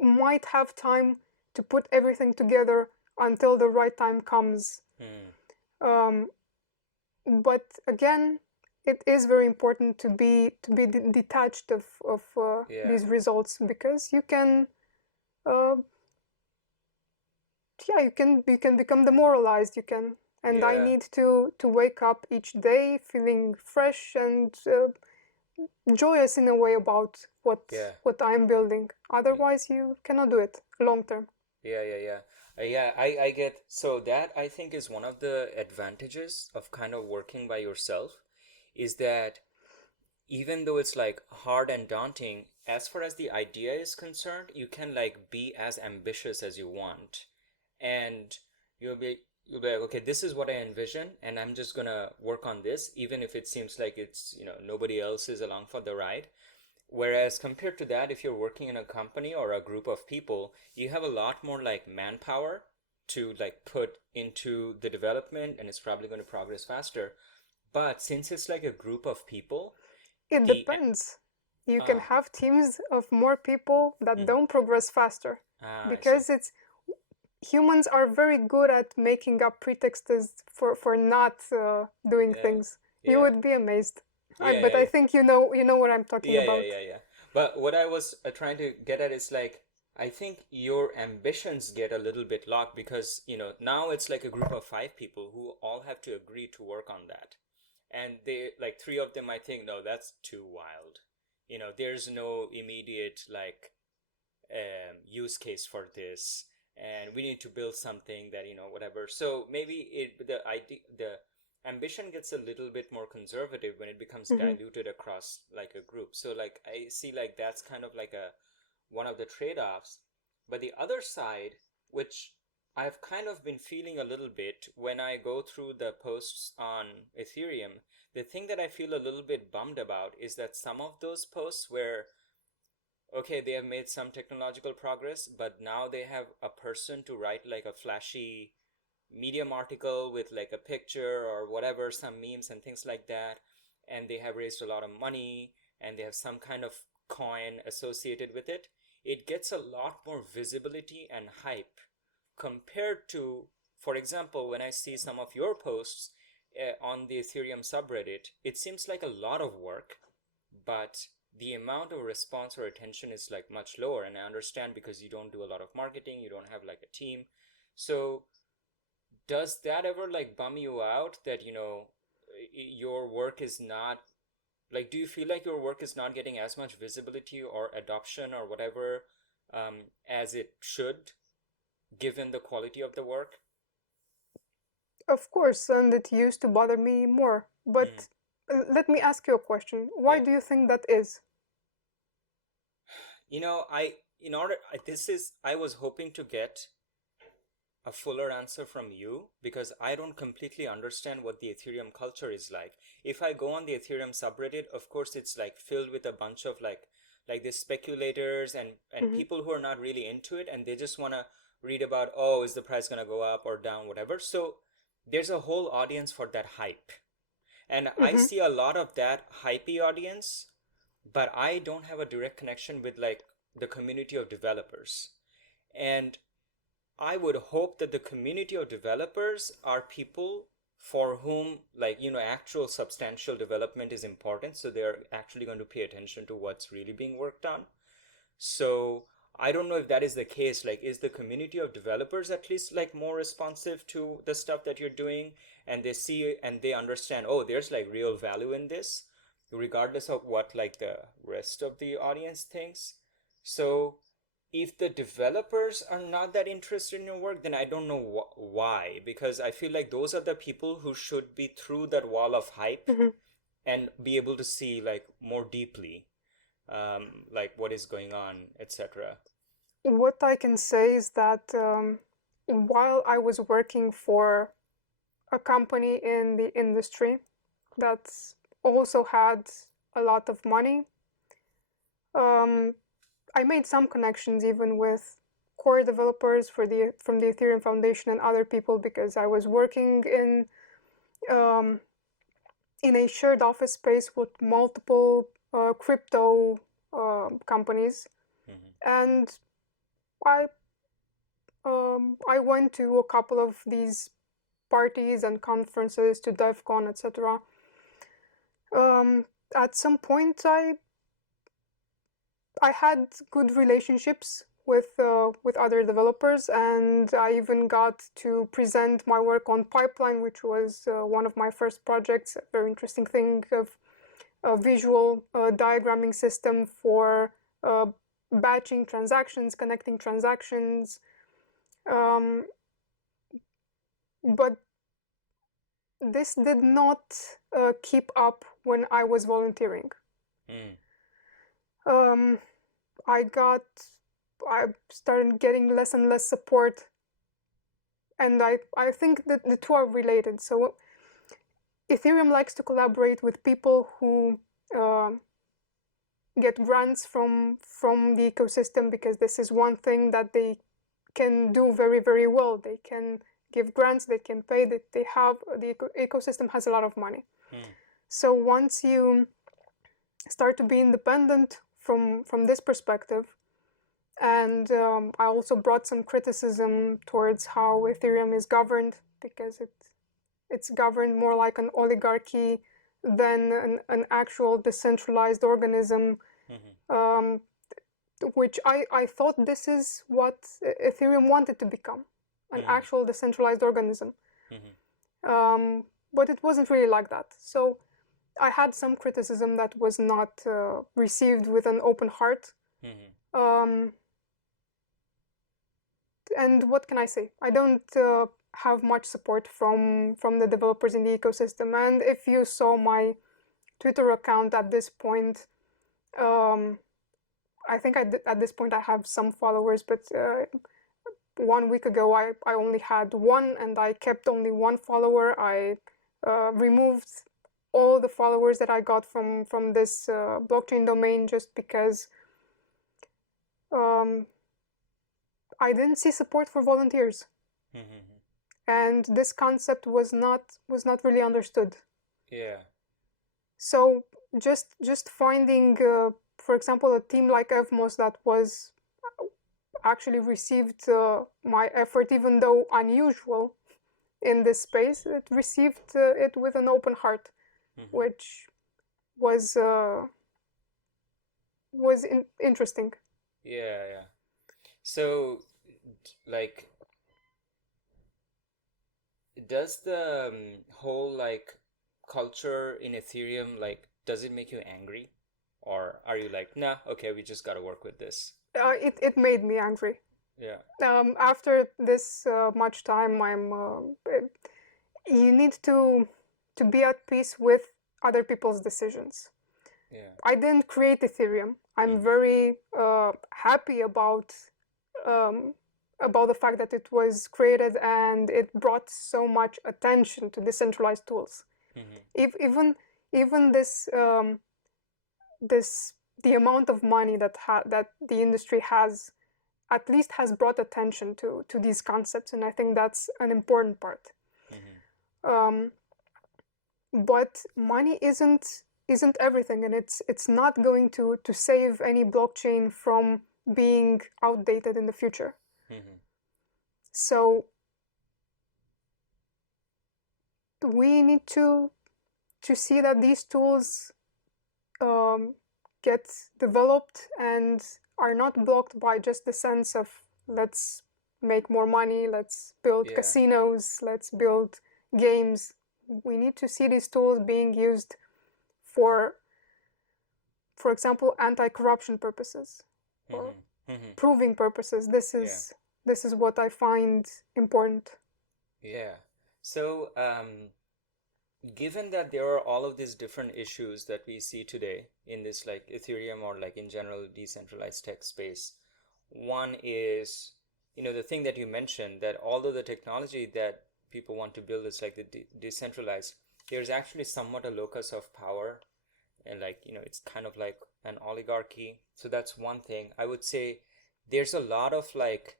might have time to put everything together until the right time comes. Mm. Um, but again, it is very important to be detached of Yeah. these results, because you can uh, yeah, you can become demoralized. You can, and I Yeah. need to wake up each day feeling fresh and joyous in a way about what Yeah. what I'm building. Otherwise, you cannot do it long term. Yeah, yeah, yeah. Yeah, I get, so that I think is one of the advantages of kind of working by yourself, is that even though it's like hard and daunting, as far as the idea is concerned, you can like be as ambitious as you want, and you'll be you'll be like, okay, this is what I envision, and I'm just gonna work on this, even if it seems like it's, nobody else is along for the ride. Whereas compared to that, if you're working in a company or a group of people, you have a lot more like manpower to like put into the development, and it's probably going to progress faster. But since it's like a group of people, It the depends. You can ah, have teams of more people that mm, don't progress faster I see. because it's humans are very good at making up pretexts for not doing Yeah, things. You yeah, would be amazed. yeah, But yeah, I yeah. think you know what I'm talking Yeah, yeah, about. yeah, yeah. But what I was trying to get at is like, I think your ambitions get a little bit locked because, now it's like a group of five people who all have to agree to work on that. And they, like, three of them might think, no, that's too wild. There's no immediate, like, use case for this. And we need to build something that, whatever. So maybe the ambition gets a little bit more conservative when it becomes Hmm. diluted across like a group. So like I see like that's kind of like a one of the trade-offs. But the other side, which I've kind of been feeling a little bit when I go through the posts on Ethereum, the thing that I feel a little bit bummed about is that some of those posts where, okay, they have made some technological progress, but now they have a person to write like a flashy Medium article with like a picture or whatever, some memes and things like that, and they have raised a lot of money and they have some kind of coin associated with it. It gets a lot more visibility and hype compared to, for example, when I see some of your posts on the Ethereum subreddit, it seems like a lot of work, but the amount of response or attention is like much lower. And I understand because you don't do a lot of marketing, you don't have like a team. So does that ever like bum you out that your work is not like, do you feel like your work is not getting as much visibility or adoption or whatever, as it should, given the quality of the work? Of course, and it used to bother me more. Mm, But let me ask you a question. Why yeah. do you think that is? I in order this is I was hoping to get a fuller answer from you because I don't completely understand what the Ethereum culture is like. If I go on the Ethereum subreddit, of course it's like filled with a bunch of like these speculators and Hmm. people who are not really into it and they just want to read about, oh, is the price going to go up or down, whatever. So there's a whole audience for that hype. And I Hmm. see a lot of that hypey audience, but I don't have a direct connection with like the community of developers. And I would hope that the community of developers are people for whom, like, actual substantial development is important. So they're actually going to pay attention to what's really being worked on. So I don't know if that is the case. Like, is the community of developers at least like more responsive to the stuff that you're doing, and they see and they understand, oh, there's like real value in this, regardless of what like the rest of the audience thinks. So if the developers are not that interested in your work, then I don't know why, because I feel like those are the people who should be through that wall of hype Hmm. and be able to see like more deeply, like what is going on, etc. What I can say is that while I was working for a company in the industry that also had a lot of money, um, I made some connections even with core developers from the Ethereum Foundation and other people because I was working um, in a shared office space with multiple crypto companies, Mm-hmm. and I I went to a couple of these parties and conferences to DevCon, etc. Um, at some point, I had good relationships with other developers, and I even got to present my work on Pipeline, which was one of my first projects. A very interesting thing of a visual diagramming system for uh, batching transactions, connecting transactions. Um, but this did not keep up when I was volunteering. Mm. Um, I started getting less and less support, and I think that the two are related. So Ethereum likes to collaborate with people who uh, get grants from the ecosystem, because this is one thing that they can do very, very well. They can give grants, they can pay, that they have, the ecosystem has a lot of money. So once you start to be independent from this perspective, and I also brought some criticism towards how Ethereum is governed, because it's governed more like an oligarchy than an actual decentralized organism, which I thought this is what Ethereum wanted to become, an actual decentralized organism. But it wasn't really like that. So I had some criticism that was not received with an open heart. And what can I say? I don't have much support from the developers in the ecosystem. And if you saw my Twitter account at this point, I think at this point I have some followers, but 1 week ago I only had one, and I kept only one follower. I removed all the followers that I got from this blockchain domain, just because I didn't see support for volunteers, and this concept was not really understood. Yeah. So just finding, for example, a team like Evmos that was actually received my effort, even though unusual in this space, it received it with an open heart, which was interesting. Yeah. So, like, does the whole like culture in Ethereum, like, does it make you angry, or are you like, nah, okay, we just gotta work with this? It made me angry. Yeah. After this much time, you need to be at peace with other people's decisions. Yeah. I didn't create Ethereum. I'm very happy about the fact that it was created, and it brought so much attention to decentralized tools. If even this the amount of money that the industry has, at least has brought attention to these concepts, and I think that's an important part. But money isn't everything, and it's not going to save any blockchain from being outdated in the future. So we need to see that these tools get developed and are not blocked by just the sense of, let's make more money, let's build casinos, let's build games. We need to see these tools being used for example, anti-corruption purposes or proving purposes. This is what I find important. Yeah. So, given that there are all of these different issues that we see today in this like Ethereum or like in general decentralized tech space, one is, the thing that you mentioned, that although the technology that people want to build is like the decentralized, there's actually somewhat a locus of power, and like, it's kind of like an oligarchy. So that's one thing. I would say there's a lot of like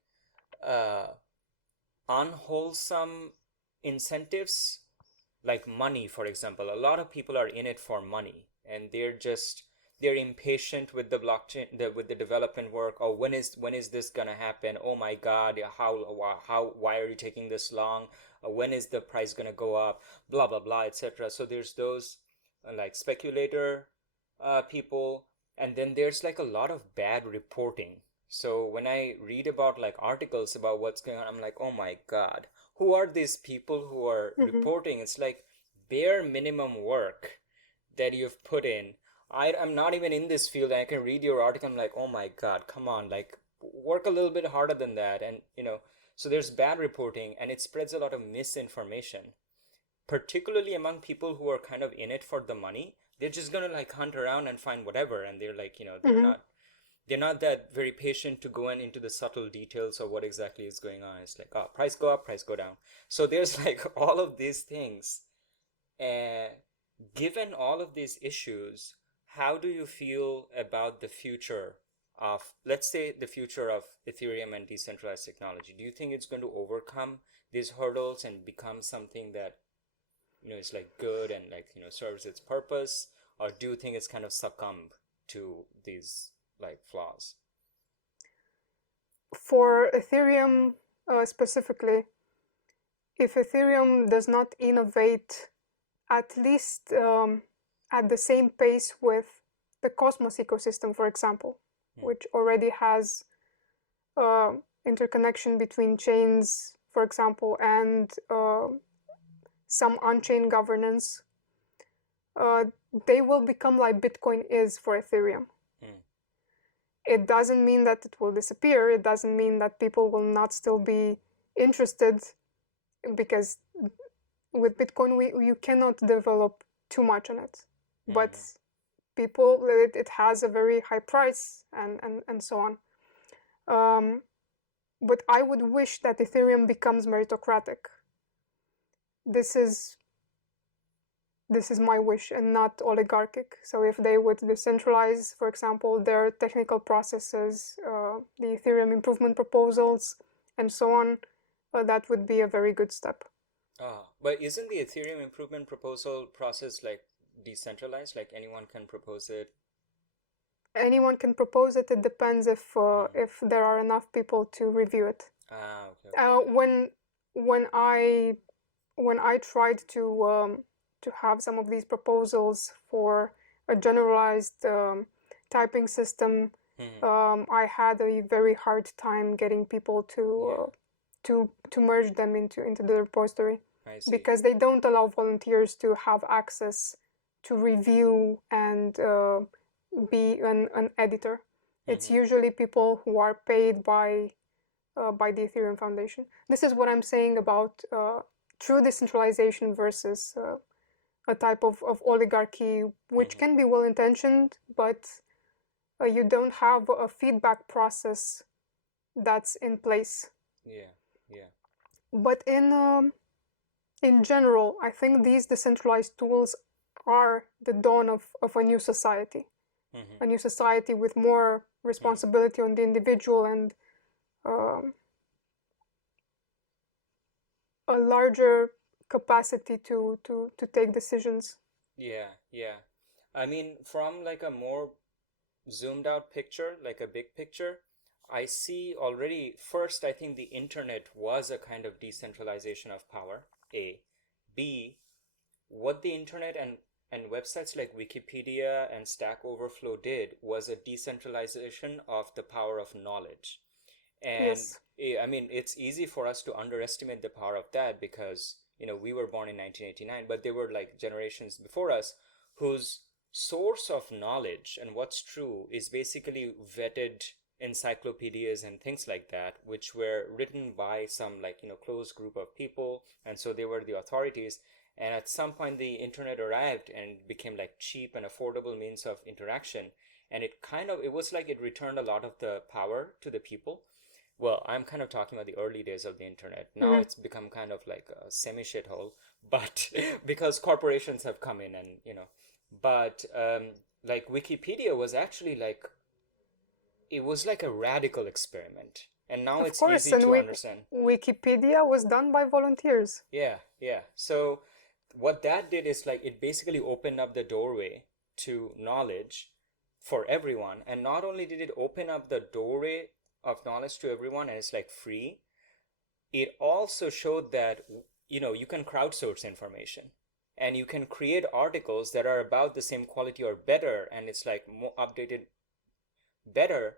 unwholesome incentives, like money, for example. A lot of people are in it for money, and they're impatient with the blockchain, with the development work. Oh, when is this gonna happen? Oh my God, why are you taking this long? When is the price gonna go up? Blah blah blah, etc. So there's those like speculator people, and then there's like a lot of bad reporting. So when I read about like articles about what's going on, I'm like, oh my God, who are these people who are reporting? It's like bare minimum work that you've put in. I'm not even in this field, and I can read your article. I'm like, oh my God, come on, like work a little bit harder than that. And so there's bad reporting, and it spreads a lot of misinformation, particularly among people who are kind of in it for the money. They're just gonna like hunt around and find whatever, and they're like, they're not they're not that very patient to go into the subtle details of what exactly is going on. It's like, oh, price go up, price go down. So there's like all of these things. And given all of these issues, how do you feel about the future of, let's say, the future of Ethereum and decentralized technology? Do you think it's going to overcome these hurdles and become something that, is like good and like, serves its purpose? Or do you think it's kind of succumb to these like flaws? For Ethereum specifically, if Ethereum does not innovate at least at the same pace with the Cosmos ecosystem, for example, which already has interconnection between chains, for example, and some on-chain governance, they will become like Bitcoin is for Ethereum. It doesn't mean that it will disappear. It doesn't mean that people will not still be interested, because with Bitcoin, you cannot develop too much on it. But people, it has a very high price and so on. But I would wish that Ethereum becomes meritocratic. This is my wish, and not oligarchic. So if they would decentralize, for example, their technical processes, the Ethereum improvement proposals, and so on, that would be a very good step. But isn't the Ethereum improvement proposal process like decentralized? Like anyone can propose it? Anyone can propose it. It depends if there are enough people to review it. Okay. When I tried to have some of these proposals for a generalized typing system, I had a very hard time getting people to merge them into the repository, because they don't allow volunteers to have access to review and be an editor. It's usually people who are paid by the Ethereum Foundation. This is what I'm saying about true decentralization versus a type of oligarchy, which can be well-intentioned, but you don't have a feedback process that's in place. But in general, I think these decentralized tools are the dawn of a new society. A new society with more responsibility on the individual, and a larger capacity to take decisions. Yeah. I mean, from like a more zoomed out picture, like a big picture, I see already, first, I think the internet was a kind of decentralization of power, A. B, what the internet and websites like Wikipedia and Stack Overflow did was a decentralization of the power of knowledge. And Yes. I mean, it's easy for us to underestimate the power of that because, we were born in 1989, but there were like generations before us whose source of knowledge and what's true is basically vetted encyclopedias and things like that, which were written by some like, closed group of people. And so they were the authorities. And at some point, the internet arrived and became like cheap and affordable means of interaction. And it was like it returned a lot of the power to the people. Well, I'm kind of talking about the early days of the internet. Now it's become kind of like a semi shithole, but because corporations have come in and, but like Wikipedia was actually like, it was like a radical experiment. And now Of it's course, easy and to understand. Wikipedia was done by volunteers. Yeah. So what that did is like it basically opened up the doorway to knowledge for everyone. And not only did it open up the doorway of knowledge to everyone and it's like free, it also showed that you can crowdsource information and you can create articles that are about the same quality or better, and it's like more updated, better,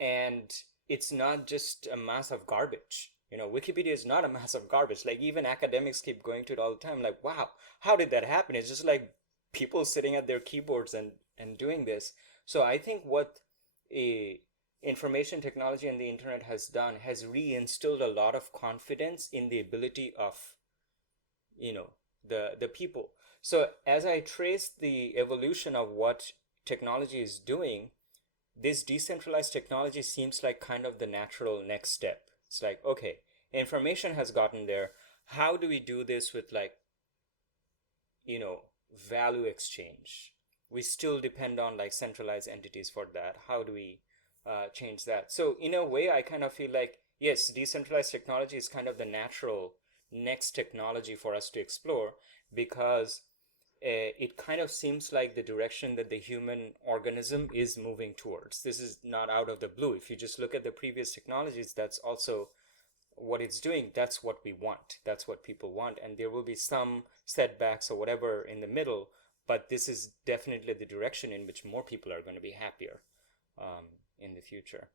and it's not just a mass of garbage. Wikipedia is not a mass of garbage. Like even academics keep going to it all the time, like, wow, how did that happen? It's just like people sitting at their keyboards and doing this. So I think what a information technology and the internet has done has reinstilled a lot of confidence in the ability of the people. So as I trace the evolution of what technology is doing, this decentralized technology seems like kind of the natural next step. It's like, okay, information has gotten there. How do we do this with like, you know, value exchange? We still depend on like centralized entities for that. How do we change that? So in a way, I kind of feel like, yes, decentralized technology is kind of the natural next technology for us to explore, because it kind of seems like the direction that the human organism is moving towards. This is not out of the blue. If you just look at the previous technologies, that's also what it's doing. That's what we want. That's what people want. And there will be some setbacks or whatever in the middle, but this is definitely the direction in which more people are going to be happier in the future.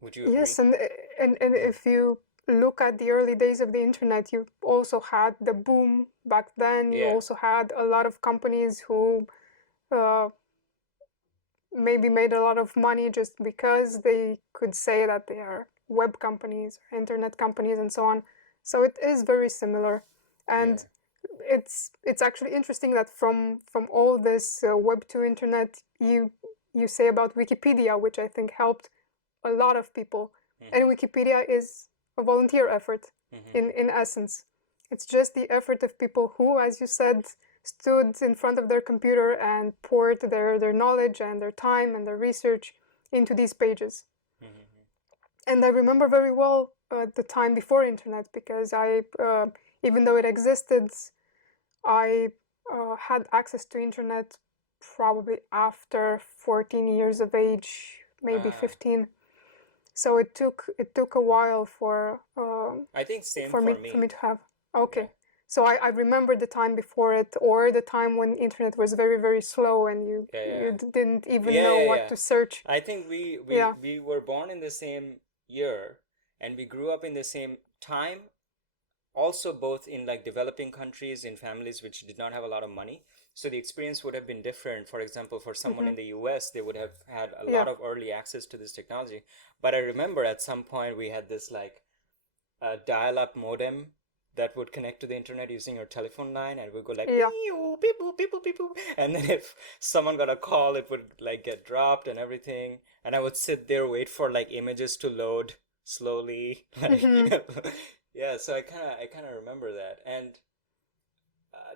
Would you agree? Yes, and if you look at the early days of the internet, you also had the boom back then. You Yeah. also had a lot of companies who uh, maybe made a lot of money just because they could say that they are web companies, or internet companies, and so on. So it is very similar, and it's actually interesting that from all this Web 2 internet, you say about Wikipedia, which I think helped a lot of people. And Wikipedia is a volunteer effort in essence. It's just the effort of people who, as you said, stood in front of their computer and poured their knowledge and their time and their research into these pages. And I remember very well the time before internet, because I, even though it existed, I had access to internet probably after 14 years of age, maybe 15. So it took a while for I think same for me me. to have. Okay. So I remember the time before it, or the time when internet was very, very slow and you didn't even know what to search. I think we were born in the same year and we grew up in the same time, also both in like developing countries, in families which did not have a lot of money. So the experience would have been different. For example, for someone in the US, they would have had a lot of early access to this technology. But I remember at some point we had this like dial-up modem that would connect to the internet using your telephone line, and would go like pew, beep, boop, beep, boop, beep, boop. And then if someone got a call, it would like get dropped and everything. And I would sit there, wait for like images to load slowly. Like, yeah, so I kind of remember that. And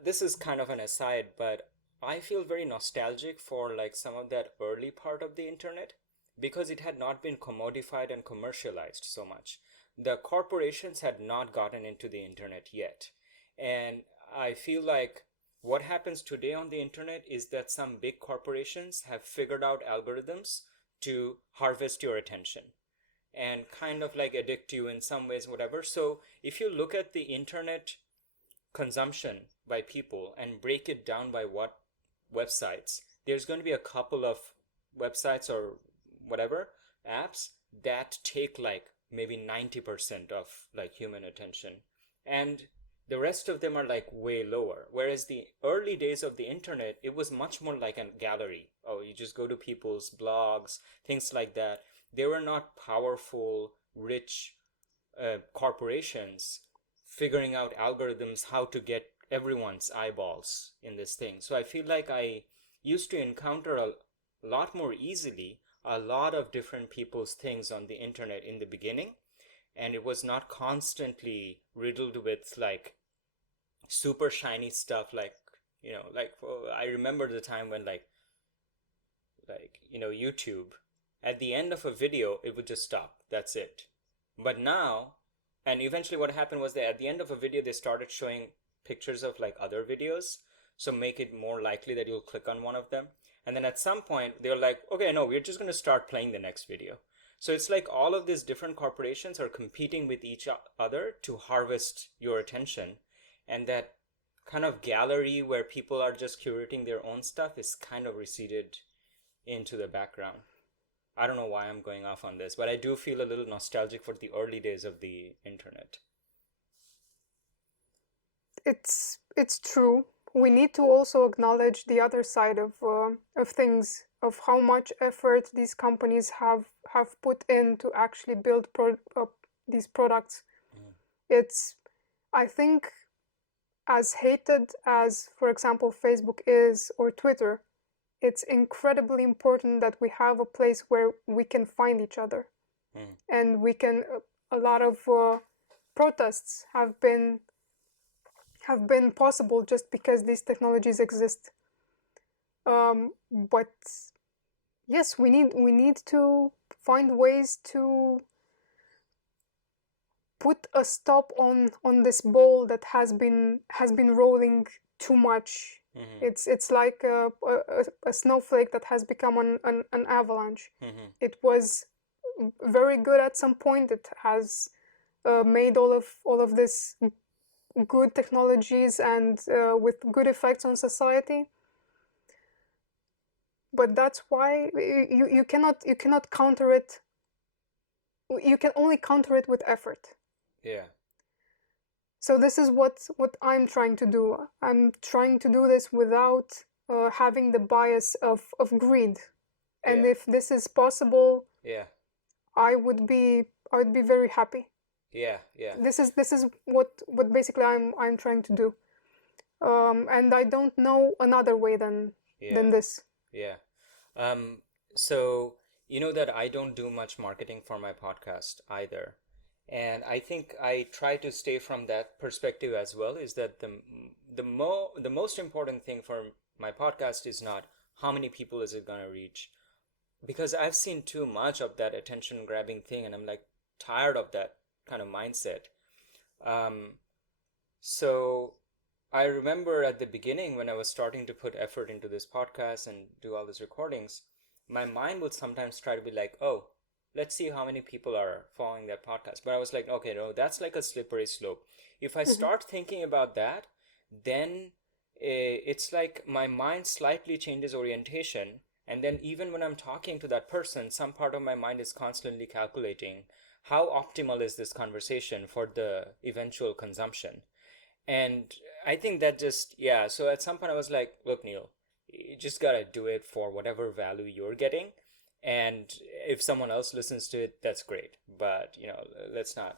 this is kind of an aside, but I feel very nostalgic for like some of that early part of the internet, because it had not been commodified and commercialized so much. The corporations had not gotten into the internet yet. And I feel like what happens today on the internet is that some big corporations have figured out algorithms to harvest your attention and kind of like addict you in some ways, whatever. So if you look at the internet consumption by people and break it down by what websites, there's going to be a couple of websites or whatever apps that take like maybe 90% of like human attention, and the rest of them are like way lower. Whereas the early days of the internet, it was much more like a gallery. Oh, you just go to people's blogs, things like that. They were not powerful, rich corporations figuring out algorithms how to get everyone's eyeballs in this thing. So I feel like I used to encounter a lot more easily a lot of different people's things on the internet in the beginning, and it was not constantly riddled with like super shiny stuff, like, you know, like I remember the time when like you know, YouTube, at the end of a video it would just stop, that's it. But now, and eventually what happened was that at the end of a video they started showing pictures of like other videos, so make it more likely that you'll click on one of them. And then at some point they were like, okay, no, we're just going to start playing the next video. So it's like all of these different corporations are competing with each other to harvest your attention. And that kind of gallery where people are just curating their own stuff is kind of receded into the background. I don't know why I'm going off on this, but I do feel a little nostalgic for the early days of the internet. It's true. We need to also acknowledge the other side of things, of how much effort these companies have put in to actually build these products. It's, I think, as hated as, for example, Facebook is, or Twitter, it's incredibly important that we have a place where we can find each other. And we can, a lot of protests have been possible just because these technologies exist. But yes, we need to find ways to put a stop on this ball that has been rolling too much. It's like a snowflake that has become an avalanche. It was very good at some point. It has made all of this good technologies and with good effects on society. But that's why you cannot counter it. You can only counter it with effort. Yeah. So this is what I'm trying to do. I'm trying to do this without having the bias of greed. And if this is possible, I would be very happy. Yeah. This is what basically I'm trying to do. And I don't know another way than this. Yeah. So you know that I don't do much marketing for my podcast either. And I think I try to stay from that perspective as well, is that the most important thing for my podcast is not how many people is it going to reach, because I've seen too much of that attention grabbing thing, and I'm like tired of that kind of mindset. So I remember at the beginning when I was starting to put effort into this podcast and do all these recordings, my mind would sometimes try to be like, oh, let's see how many people are following that podcast. But I was like, okay, no, that's like a slippery slope. If I start thinking about that, then it's like my mind slightly changes orientation. And then even when I'm talking to that person, some part of my mind is constantly calculating how optimal is this conversation for the eventual consumption. And I think that just, so at some point I was like, look, Neil, you just gotta do it for whatever value you're getting. And if someone else listens to it, that's great. But, let's not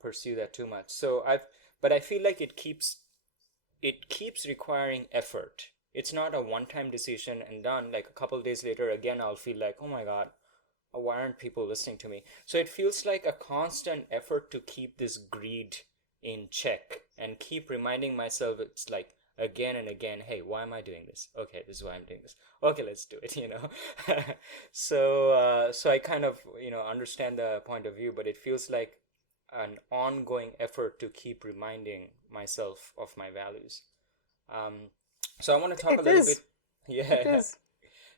pursue that too much. But I feel like it keeps requiring effort. It's not a one-time decision and done. Like a couple of days later, again, I'll feel like, oh my God, why aren't people listening to me? So it feels like a constant effort to keep this greed in check and keep reminding myself, it's like, again and again, hey, why am I doing this? Okay, this is why I'm doing this. Okay, let's do it, So I kind of, understand the point of view, but it feels like an ongoing effort to keep reminding myself of my values. So I want to talk a little bit. Yeah.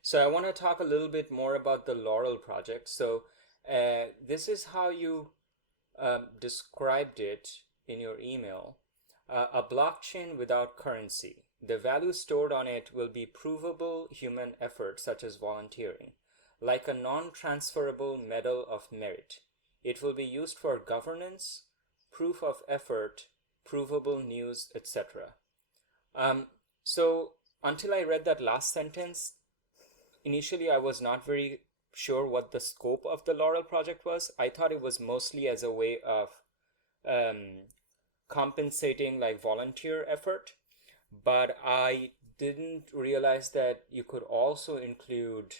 So I want to talk a little bit more about the Laurel project. So this is how you described it in your email. A blockchain without currency. The value stored on it will be provable human effort, such as volunteering, like a non-transferable medal of merit. It will be used for governance, proof of effort, provable news, etc. So until I read that last sentence, initially I was not very sure what the scope of the Laurel project was. I thought it was mostly as a way of compensating like volunteer effort, but I didn't realize that you could also include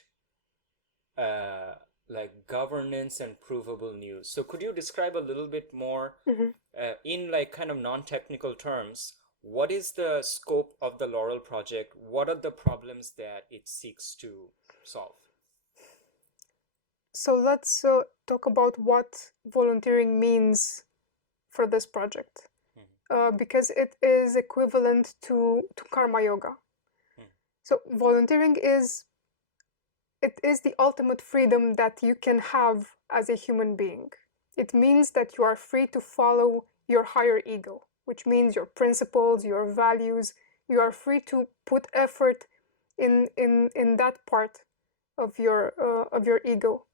like governance and provable news. So could you describe a little bit more in like kind of non-technical terms, what is the scope of the Laurel project? What are the problems that it seeks to solve? So let's talk about what volunteering means for this project. Because it is equivalent to karma yoga. So volunteering is the ultimate freedom that you can have as a human being. It means that you are free to follow your higher ego, which means your principles, your values. You are free to put effort in that part of your ego,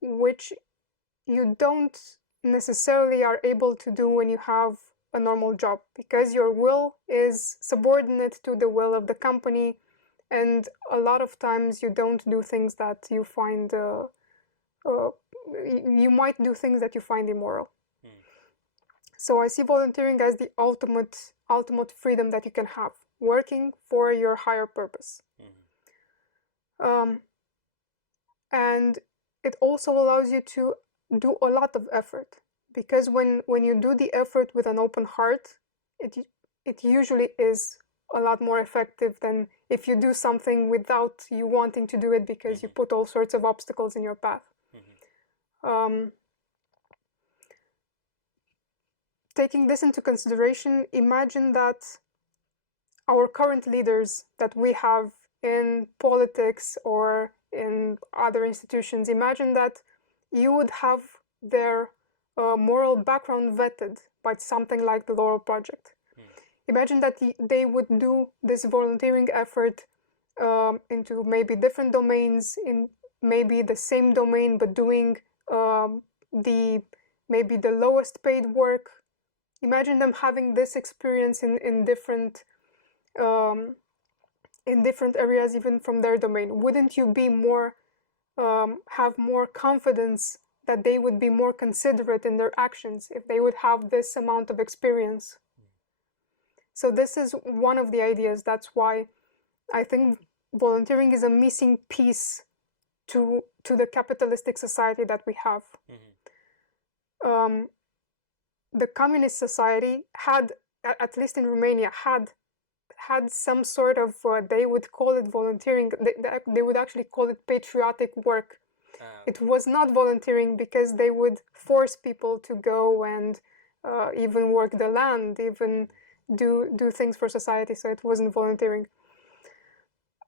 which you don't necessarily are able to do when you have a normal job, because your will is subordinate to the will of the company, and a lot of times you don't do things that you find you might do things that you find immoral. So I see volunteering as the ultimate freedom that you can have. working for your higher purpose. And it also allows you to do a lot of effort, because when you do the effort with an open heart, it usually is a lot more effective than if you do something without you wanting to do it because you put all sorts of obstacles in your path. Taking this into consideration, imagine that our current leaders that we have in politics or in other institutions, imagine that you would have their moral background vetted by something like the Laurel Project. Imagine that they would do this volunteering effort into maybe different domains, in maybe the same domain, but doing maybe the lowest paid work. Imagine them having this experience in different areas, even from their domain. Wouldn't you be more have more confidence that they would be more considerate in their actions if they would have this amount of experience? So this is one of the ideas. That's why I think volunteering is a missing piece to the capitalistic society that we have. The communist society had, at least in Romania, had some sort of, they would call it volunteering, they would actually call it patriotic work. It was not volunteering because they would force people to go and even work the land, even do things for society, so it wasn't volunteering.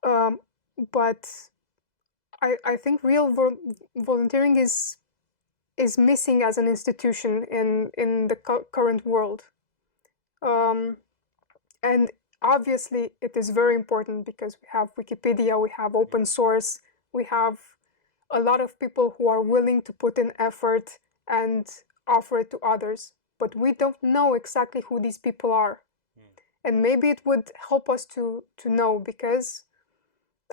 But I think real volunteering is missing as an institution in the current world. And obviously it is very important because we have Wikipedia, we have open source, we have a lot of people who are willing to put in effort and offer it to others, but we don't know exactly who these people are. And maybe it would help us to know, because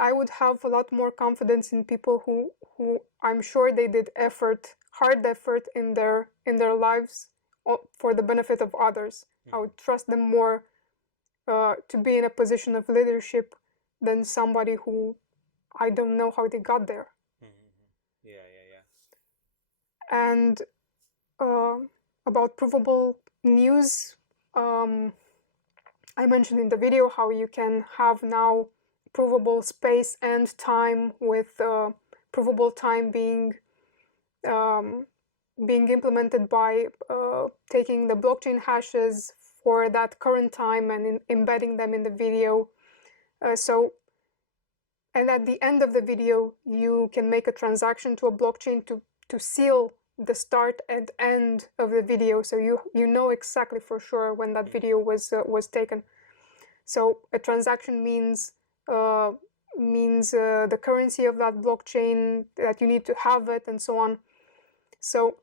I would have a lot more confidence in people who I'm sure they did hard effort in their lives for the benefit of others. I would trust them more to be in a position of leadership than somebody who I don't know how they got there. And about provable news, I mentioned in the video how you can have now provable space and time, with provable time being implemented by taking the blockchain hashes for that current time and embedding them in the video. And at the end of the video, you can make a transaction to a blockchain to seal the start and end of the video, so you know exactly for sure when that video was taken. So a transaction means the currency of that blockchain, that you need to have it, and so on. So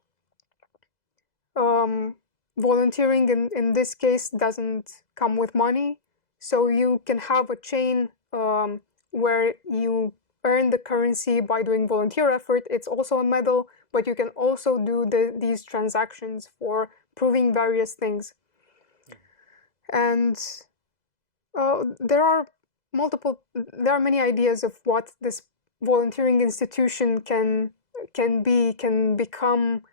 volunteering in this case doesn't come with money, so you can have a chain where you earn the currency by doing volunteer effort. It's also a medal, but you can also do these transactions for proving various things. And there are many ideas of what this volunteering institution can become.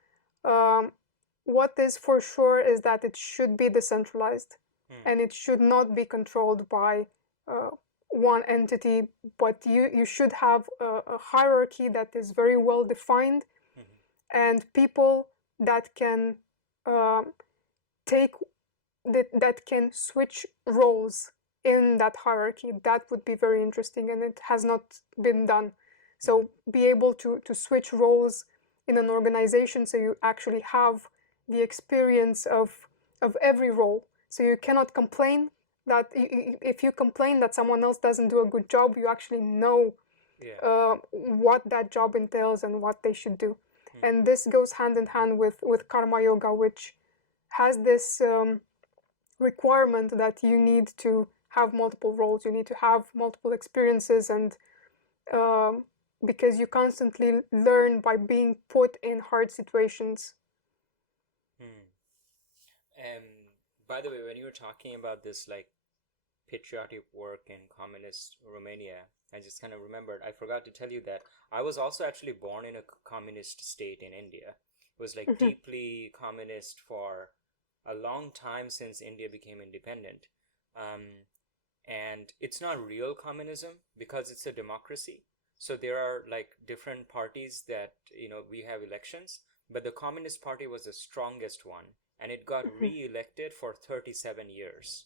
What is for sure is that it should be decentralized, and it should not be controlled by one entity, but you should have a hierarchy that is very well defined, and people that can that can switch roles in that hierarchy. That would be very interesting, and it has not been done. So be able to switch roles in an organization, so you actually have the experience of every role. So you cannot complain that if you complain that someone else doesn't do a good job, you actually know what that job entails and what they should do. And this goes hand in hand with karma yoga, which has this requirement that you need to have multiple roles, you need to have multiple experiences, and because you constantly learn by being put in hard situations. By the way, when you were talking about this, like patriotic work in communist Romania, I just kind of remembered, I forgot to tell you that I was also actually born in a communist state in India. It was like Mhm. deeply communist for a long time since India became independent. Um, and it's not real communism because it's a democracy. So there are like different parties that, we have elections, but the Communist Party was the strongest one, and it got Mhm. re-elected for 37 years.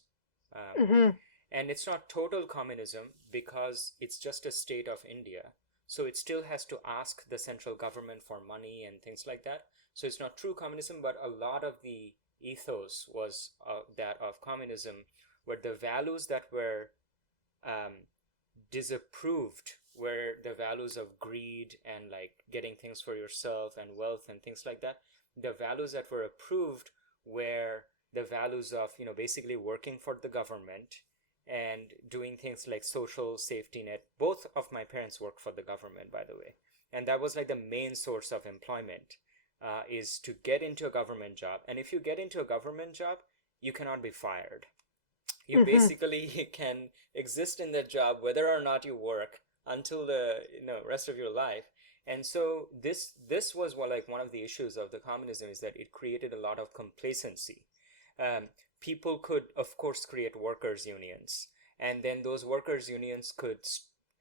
Um, Mhm. and it's not total communism because it's just a state of India. So it still has to ask the central government for money and things like that. So it's not true communism, but a lot of the ethos was that of communism, where the values that were um, disapproved were the values of greed and like getting things for yourself and wealth and things like that. The values that were approved were the values of, basically working for the government and doing things like social safety net. Both of my parents worked for the government, by the way, and that was like the main source of employment, is to get into a government job. And if you get into a government job, you cannot be fired. You Mhm. basically can exist in that job whether or not you work until the rest of your life. And so this was like one of the issues of the communism, is that it created a lot of complacency. um, People could of course create workers unions, and then those workers unions could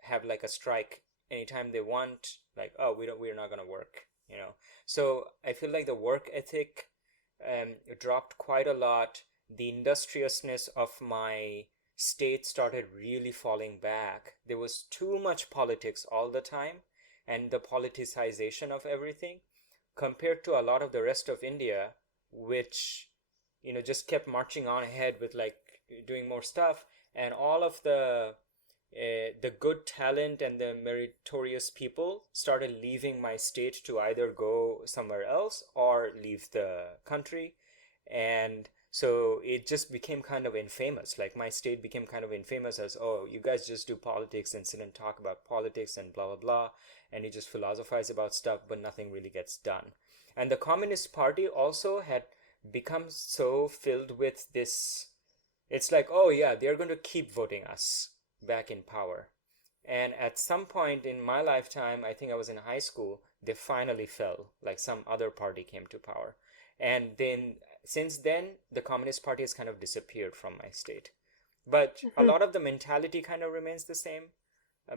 have like a strike anytime they want, like, oh, we're not going to work. So I feel like the work ethic dropped quite a lot. The industriousness of my state started really falling back. There was too much politics all the time, and the politicization of everything, compared to a lot of the rest of India, which just kept marching on ahead with like doing more stuff. And all of the good talent and the meritorious people started leaving my state to either go somewhere else or leave the country. And so it just became kind of infamous. Like my state became kind of infamous as, oh, you guys just do politics and sit and talk about politics and blah blah blah, and you just philosophize about stuff, but nothing really gets done. And the Communist Party also had become so filled with this, it's like, oh yeah, they're going to keep voting us back in power. And at some point in my lifetime, I think I was in high school, they finally fell. Like some other party came to power. And then since then, the Communist Party has kind of disappeared from my state. But a Mhm. lot of the mentality kind of remains the same,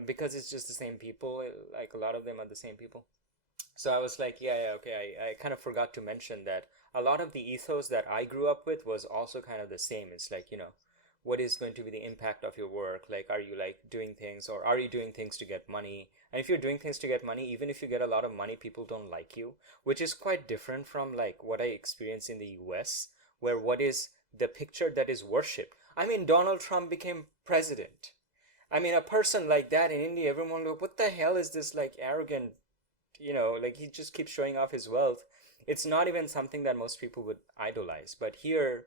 because it's just the same people. Like a lot of them are the same people. So I was like, yeah, okay. I kind of forgot to mention that a lot of the ethos that I grew up with was also kind of the same. It's like, what is going to be the impact of your work? Like, are you like doing things, or are you doing things to get money? And if you're doing things to get money, even if you get a lot of money, people don't like you, which is quite different from like what I experienced in the US, where what is the picture that is worshipped? I mean, Donald Trump became president. I mean, a person like that in India, everyone go, what the hell is this like arrogant, like he just keeps showing off his wealth. It's not even something that most people would idolize. But here,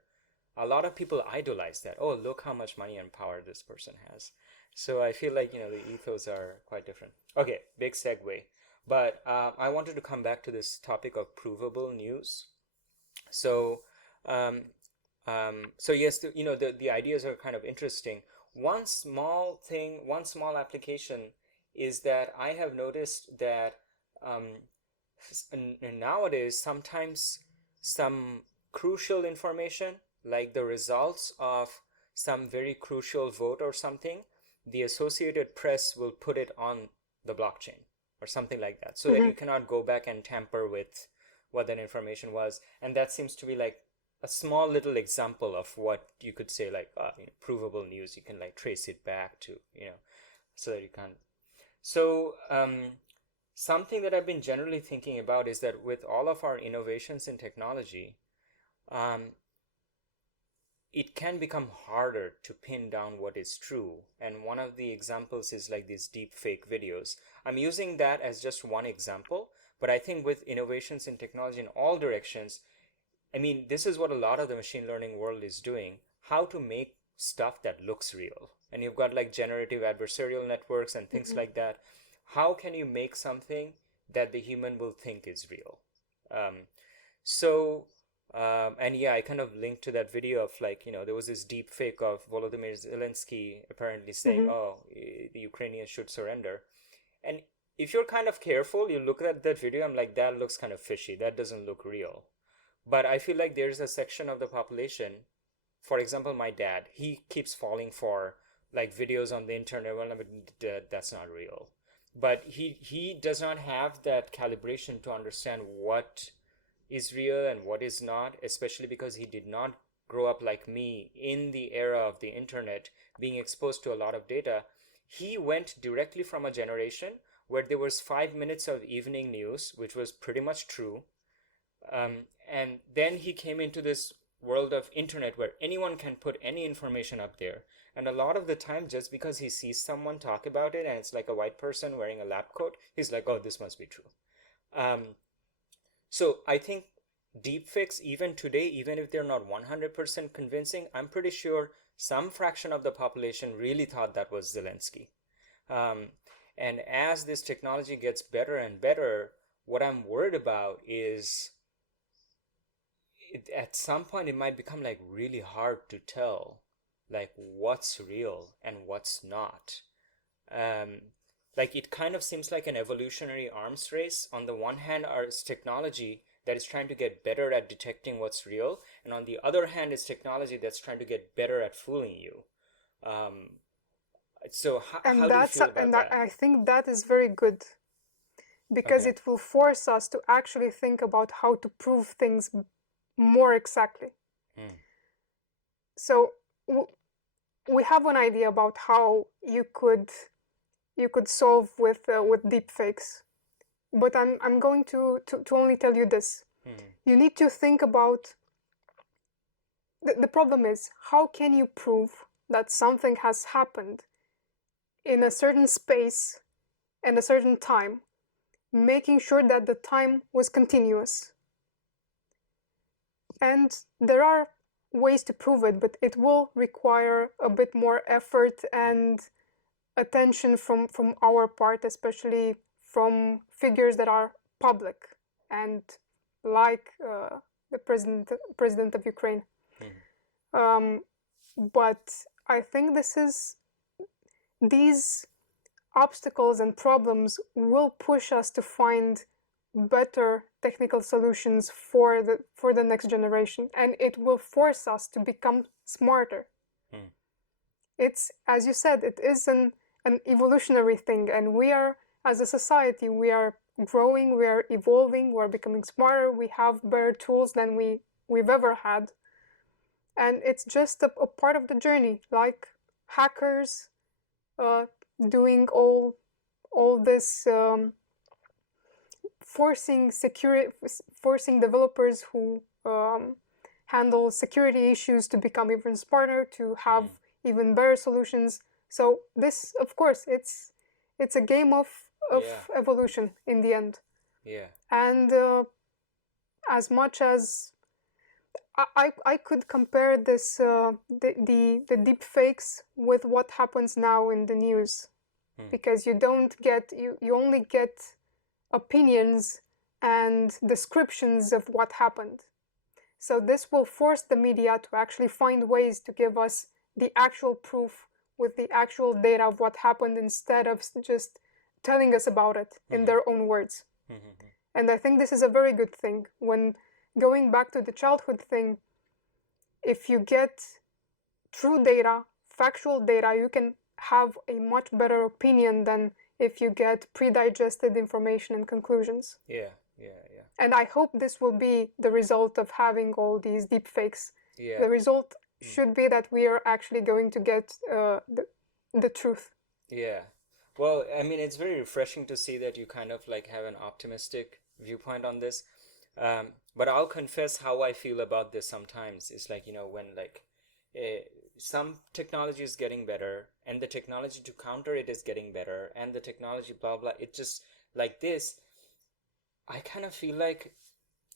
a lot of people idolize that. Oh, look how much money and power this person has. So I feel like, the ethos are quite different. Okay, big segue. But I wanted to come back to this topic of provable news. So, um, so yes, the ideas are kind of interesting. One small application is that I have noticed that um, nowadays sometimes some crucial information, like the results of some very crucial vote or something, the Associated Press will put it on the blockchain or something like that, so that you Mhm. cannot go back and tamper with what that information was. And that seems to be like a small little example of what you could say, like, provable news. You can like trace it back to, so that you can't. So something that I've been generally thinking about is that with all of our innovations in technology, um, it can become harder to pin down what is true. And one of the examples is like these deep fake videos. I'm using that as just one example, but I think with innovations in technology in all directions, I mean, this is what a lot of the machine learning world is doing, how to make stuff that looks real. And you've got like generative adversarial networks and things Mhm. like that. How can you make something that the human will think is real? Um, so And yeah, I kind of linked to that video of like, there was this deep fake of Volodymyr Zelensky apparently saying, Mm-hmm. oh, the Ukrainians should surrender. And if you're kind of careful, you look at that video, I'm like, that looks kind of fishy. That doesn't look real. But I feel like there's a section of the population, for example, my dad, he keeps falling for like videos on the internet. Well, I mean, that's not real. But he does not have that calibration to understand what is real and what is not, especially because he did not grow up like me in the era of the internet, being exposed to a lot of data. He went directly from a generation where there was 5 minutes of evening news, which was pretty much true. And then he came into this world of internet where anyone can put any information up there. And a lot of the time, just because he sees someone talk about it and it's like a white person wearing a lab coat, he's like, oh, this must be true. Um, so I think deepfakes, even today, even if they're not 100% convincing, I'm pretty sure some fraction of the population really thought that was Zelensky. Um, and as this technology gets better and better, what I'm worried about is at some point it might become like really hard to tell like what's real and what's not. um, like it kind of seems like an evolutionary arms race. On the one hand, it's technology that is trying to get better at detecting what's real, and on the other hand, it's technology that's trying to get better at fooling you. um, so how do you feel about that? I think that is very good because Okay. it will force us to actually think about how to prove things more exactly. Hmm. So we have an idea about how you could solve with deepfakes, but I'm going to only tell you this. Hmm. You need to think about the problem is how can you prove that something has happened in a certain space and a certain time, making sure that the time was continuous. And there are ways to prove it, but it will require a bit more effort and attention from our part, especially from figures that are public and like the president of Ukraine. Hmm. But I think these obstacles and problems will push us to find better technical solutions for the next generation, and it will force us to become smarter. Hmm. It's, as you said, it is an evolutionary thing, and we are, as a society, we are growing, we are evolving, we are becoming smarter, we have better tools than we've ever had, and it's just a part of the journey, like hackers uh, doing all this forcing developers who handle security issues to become even smarter, to have Hmm. even better solutions. So this, of course, it's a game of Yeah. evolution in the end. Yeah. And as much as I could compare this the deep fakes with what happens now in the news, Hmm. because you only get opinions and descriptions of what happened. So this will force the media to actually find ways to give us the actual proof with the actual data of what happened instead of just telling us about it in Hmm. their own words. Hmm. And I think this is a very good thing. When going back to the childhood thing, if you get true data, factual data, you can have a much better opinion than if you get pre-digested information and conclusions. Yeah. Yeah. Yeah. And I hope this will be the result of having all these deepfakes. Yeah. The result Hmm. should be that we are actually going to get the truth. Yeah. Well, I mean, it's very refreshing to see that you kind of like have an optimistic viewpoint on this. But I'll confess how I feel about this sometimes. It's like, when like uh, some technology is getting better and the technology to counter it is getting better and the technology blah blah, it just like this, I kind of feel like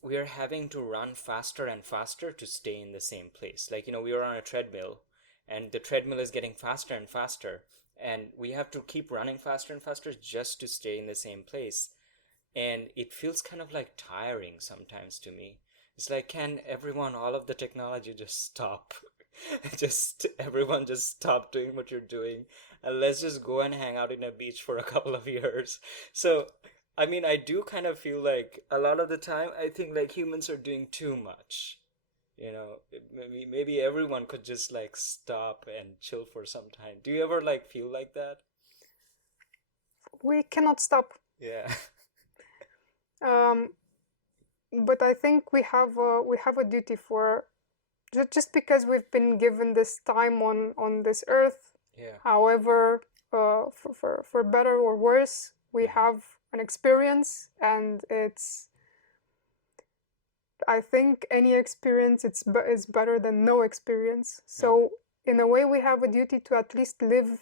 we are having to run faster and faster to stay in the same place. Like, we are on a treadmill and the treadmill is getting faster and faster, and we have to keep running faster and faster just to stay in the same place. And it feels kind of like tiring sometimes to me It's like, can everyone, all of the technology just stop? Just everyone just stop doing what you're doing and let's just go and hang out in a beach for a couple of years. So, I mean, I do kind of feel like a lot of the time I think like humans are doing too much. Maybe everyone could just like stop and chill for some time. Do you ever like feel like that? We cannot stop. Yeah. Um, but I think we have a duty for just because we've been given this time on this earth. Yeah. However, for better or worse, we Mm-hmm. have an experience, and I think any experience is better than no experience. Mm-hmm. So in a way, we have a duty to at least leave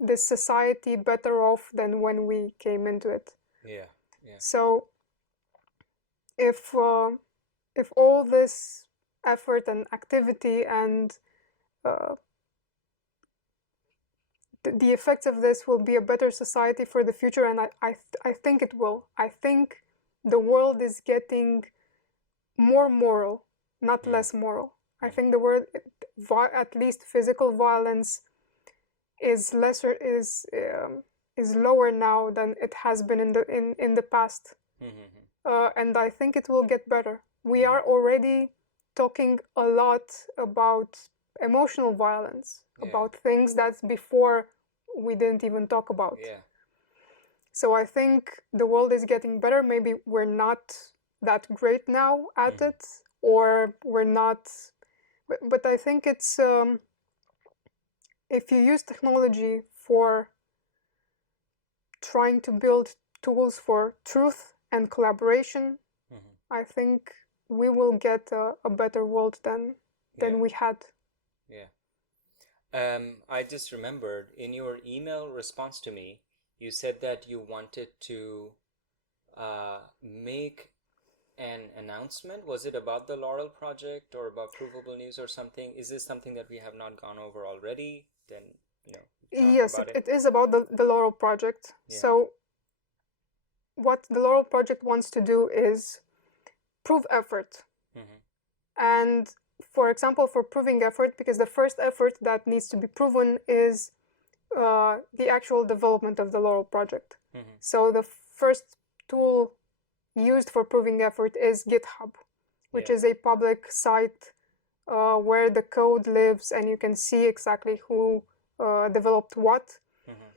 this society better off than when we came into it. Yeah. Yeah. So if if all this effort and activity and uh, the effects of this will be a better society for the future, and I think it will. I think the world is getting more moral, not Mm-hmm. less moral. I think the world, at least physical violence, is lesser is lower now than it has been in the past, Mm-hmm. and I think it will get better. We Mm-hmm. are already talking a lot about emotional violence, Yeah. about things that before we didn't even talk about. Yeah. So I think the world is getting better. Maybe we're not that great now at Mm-hmm. it, or we're not. But I think it's if you use technology for trying to build tools for truth and collaboration, Mm-hmm. I think we will get a better world Yeah. than we had. Yeah. I just remembered in your email response to me, you said that you wanted to make an announcement. Was it about the Laurel project or about provable news or something? Is this something that we have not gone over already? Then, talk Yes, about it. it is about the Laurel project. Yeah. So what the Laurel project wants to do is prove effort. Mm-hmm. And for example, for proving effort, because the first effort that needs to be proven is the actual development of the Laurel project. Mm-hmm. So the first tool used for proving effort is GitHub, which Yeah. is a public site where the code lives and you can see exactly who developed what. Mm-hmm.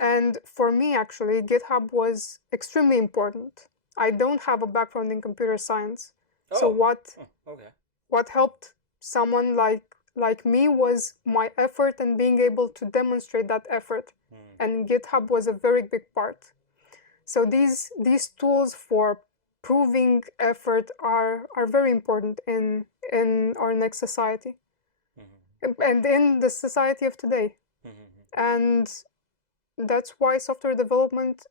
And for me, actually, GitHub was extremely important. I don't have a background in computer science. So Oh. Oh, okay. what helped someone like me was my effort and being able to demonstrate that effort. Mm. And GitHub was a very big part. So these tools for proving effort are very important in our next society Mm-hmm. and in the society of today. Mm-hmm. And that's why software development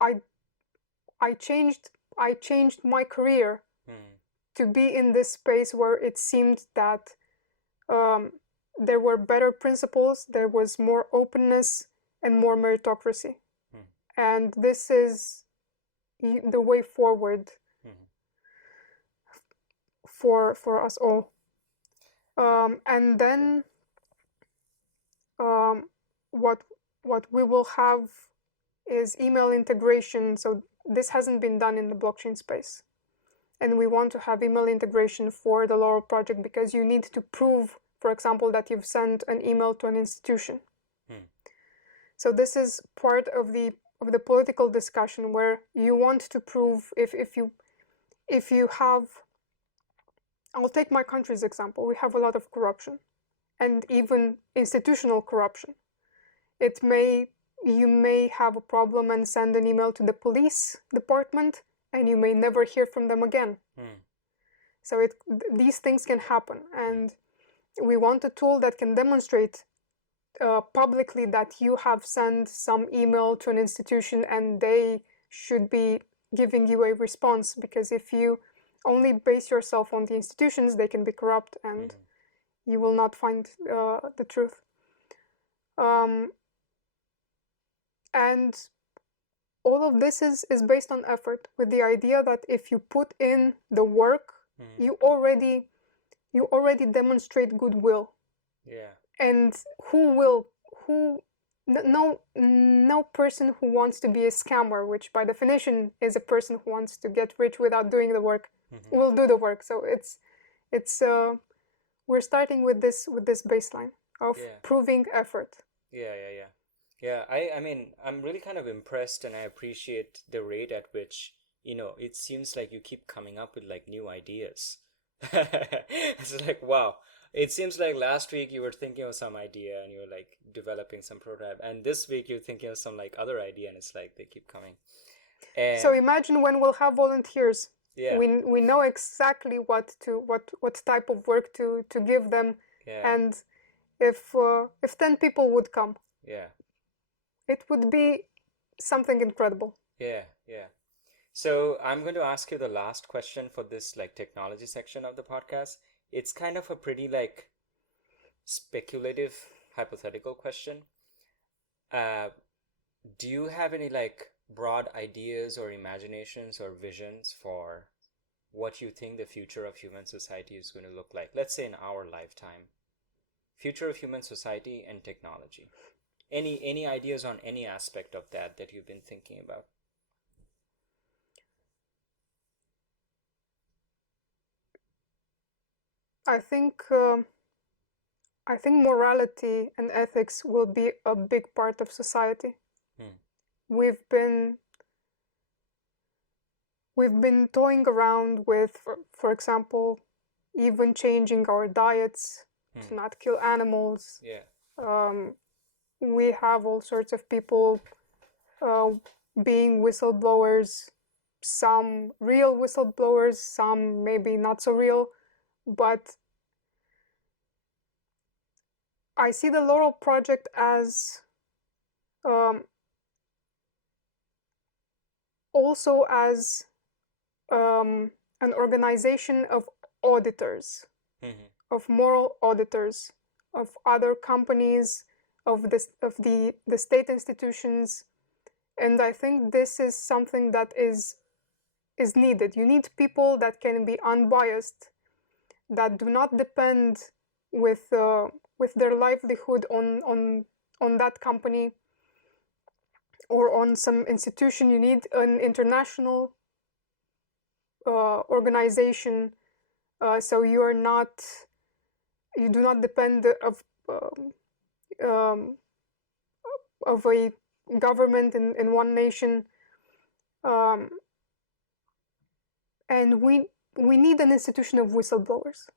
I I changed my career Mm-hmm. to be in this space where it seemed that um, there were better principles, there was more openness and more meritocracy. Mm-hmm. And this is the way forward Mm-hmm. for us all. And Yeah. then um, what what we will have is email integration. So this hasn't been done in the blockchain space. And we want to have email integration for the Laurel project because you need to prove, for example, that you've sent an email to an institution. Mm. So this is part of the political discussion where you want to prove if you have. I'll take my country's example. We have a lot of corruption and even institutional corruption. You may have a problem and send an email to the police department and you may never hear from them again. Mm. So these things can happen, and we want a tool that can demonstrate publicly that you have sent some email to an institution and they should be giving you a response, because if you only base yourself on the institutions, they can be corrupt and you will not find the truth. And all of this is based on effort, with the idea that if you put in the work, you already demonstrate goodwill. Yeah. And no person who wants to be a scammer, which by definition is a person who wants to get rich without doing the work, will do the work. So it's we're starting with this baseline of proving effort. Yeah, I mean, I'm really kind of impressed, and I appreciate the rate at which, it seems like you keep coming up with like new ideas. It's like, wow. It seems like last week you were thinking of some idea and you were like developing some prototype, and this week you're thinking of some like other idea, and it's like they keep coming. And so imagine when we'll have volunteers. Yeah. We know exactly what type of work to give them. Yeah. And if 10 people would come, it would be something incredible. Yeah. So I'm going to ask you the last question for this like technology section of the podcast. It's kind of a pretty like speculative, hypothetical question. Do you have any like broad ideas or imaginations or visions for what you think the future of human society is going to look like? Let's say in our lifetime. Future of human society and technology. Any ideas on any aspect of that you've been thinking about? I think morality and ethics will be a big part of society. We've been toying around with, for example, even changing our diets to not kill animals. We have all sorts of people being whistleblowers, some real whistleblowers, some maybe not so real, but I see the Laurel project as also as an organization of auditors, of moral auditors, of other companies, of the state institutions, and I think this is something that is needed. You need people that can be unbiased, that do not depend with their livelihood on that company or on some institution. You need an international organization, so you do not depend of a government in one nation, and we need an institution of whistleblowers.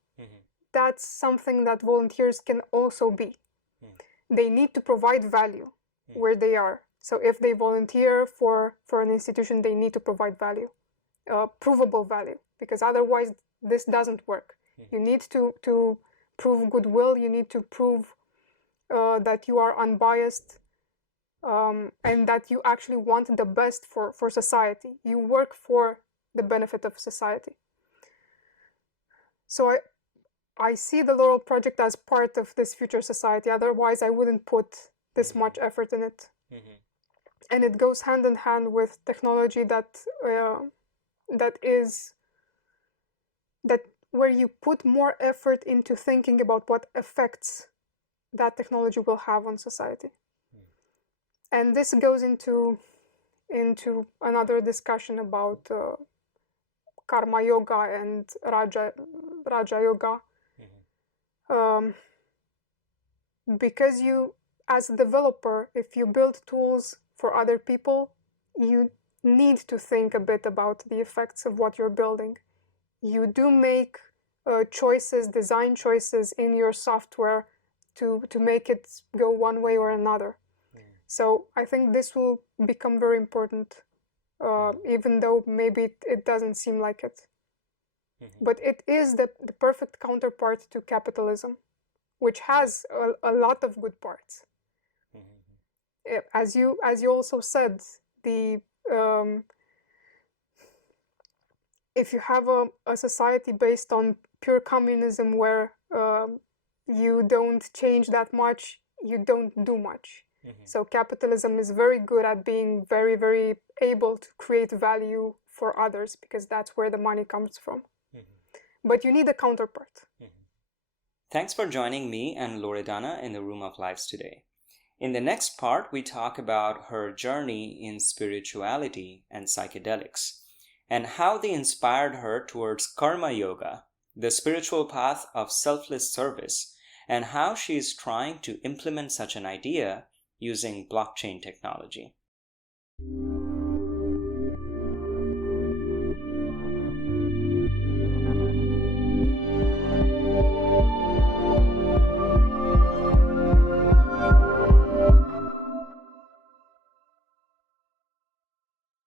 That's something that volunteers can also be. They need to provide value where they are. So if they volunteer for an institution, they need to provide value, provable value, because otherwise this doesn't work. You need to prove goodwill. You need to prove that you are unbiased, and that you actually want the best for society. You work for the benefit of society. So I see the Laurel project as part of this future society. Otherwise, I wouldn't put this much effort in it. And it goes hand in hand with technology that where you put more effort into thinking about what effects that technology will have on society. And this goes into another discussion about karma yoga and raja yoga. Because you, as a developer, if you build tools for other people, you need to think a bit about the effects of what you're building. You do make design choices in your software to make it go one way or another. So I think this will become very important, even though maybe it doesn't seem like it. But it is the perfect counterpart to capitalism, which has a lot of good parts. As you also said, if you have a society based on pure communism where you don't change that much, you don't do much. So capitalism is very good at being very, very able to create value for others because that's where the money comes from. But you need a counterpart. Thanks for joining me and Loredana in the Room of Lives today. In the next part, we talk about her journey in spirituality and psychedelics, and how they inspired her towards karma yoga, the spiritual path of selfless service, and how she is trying to implement such an idea using blockchain technology.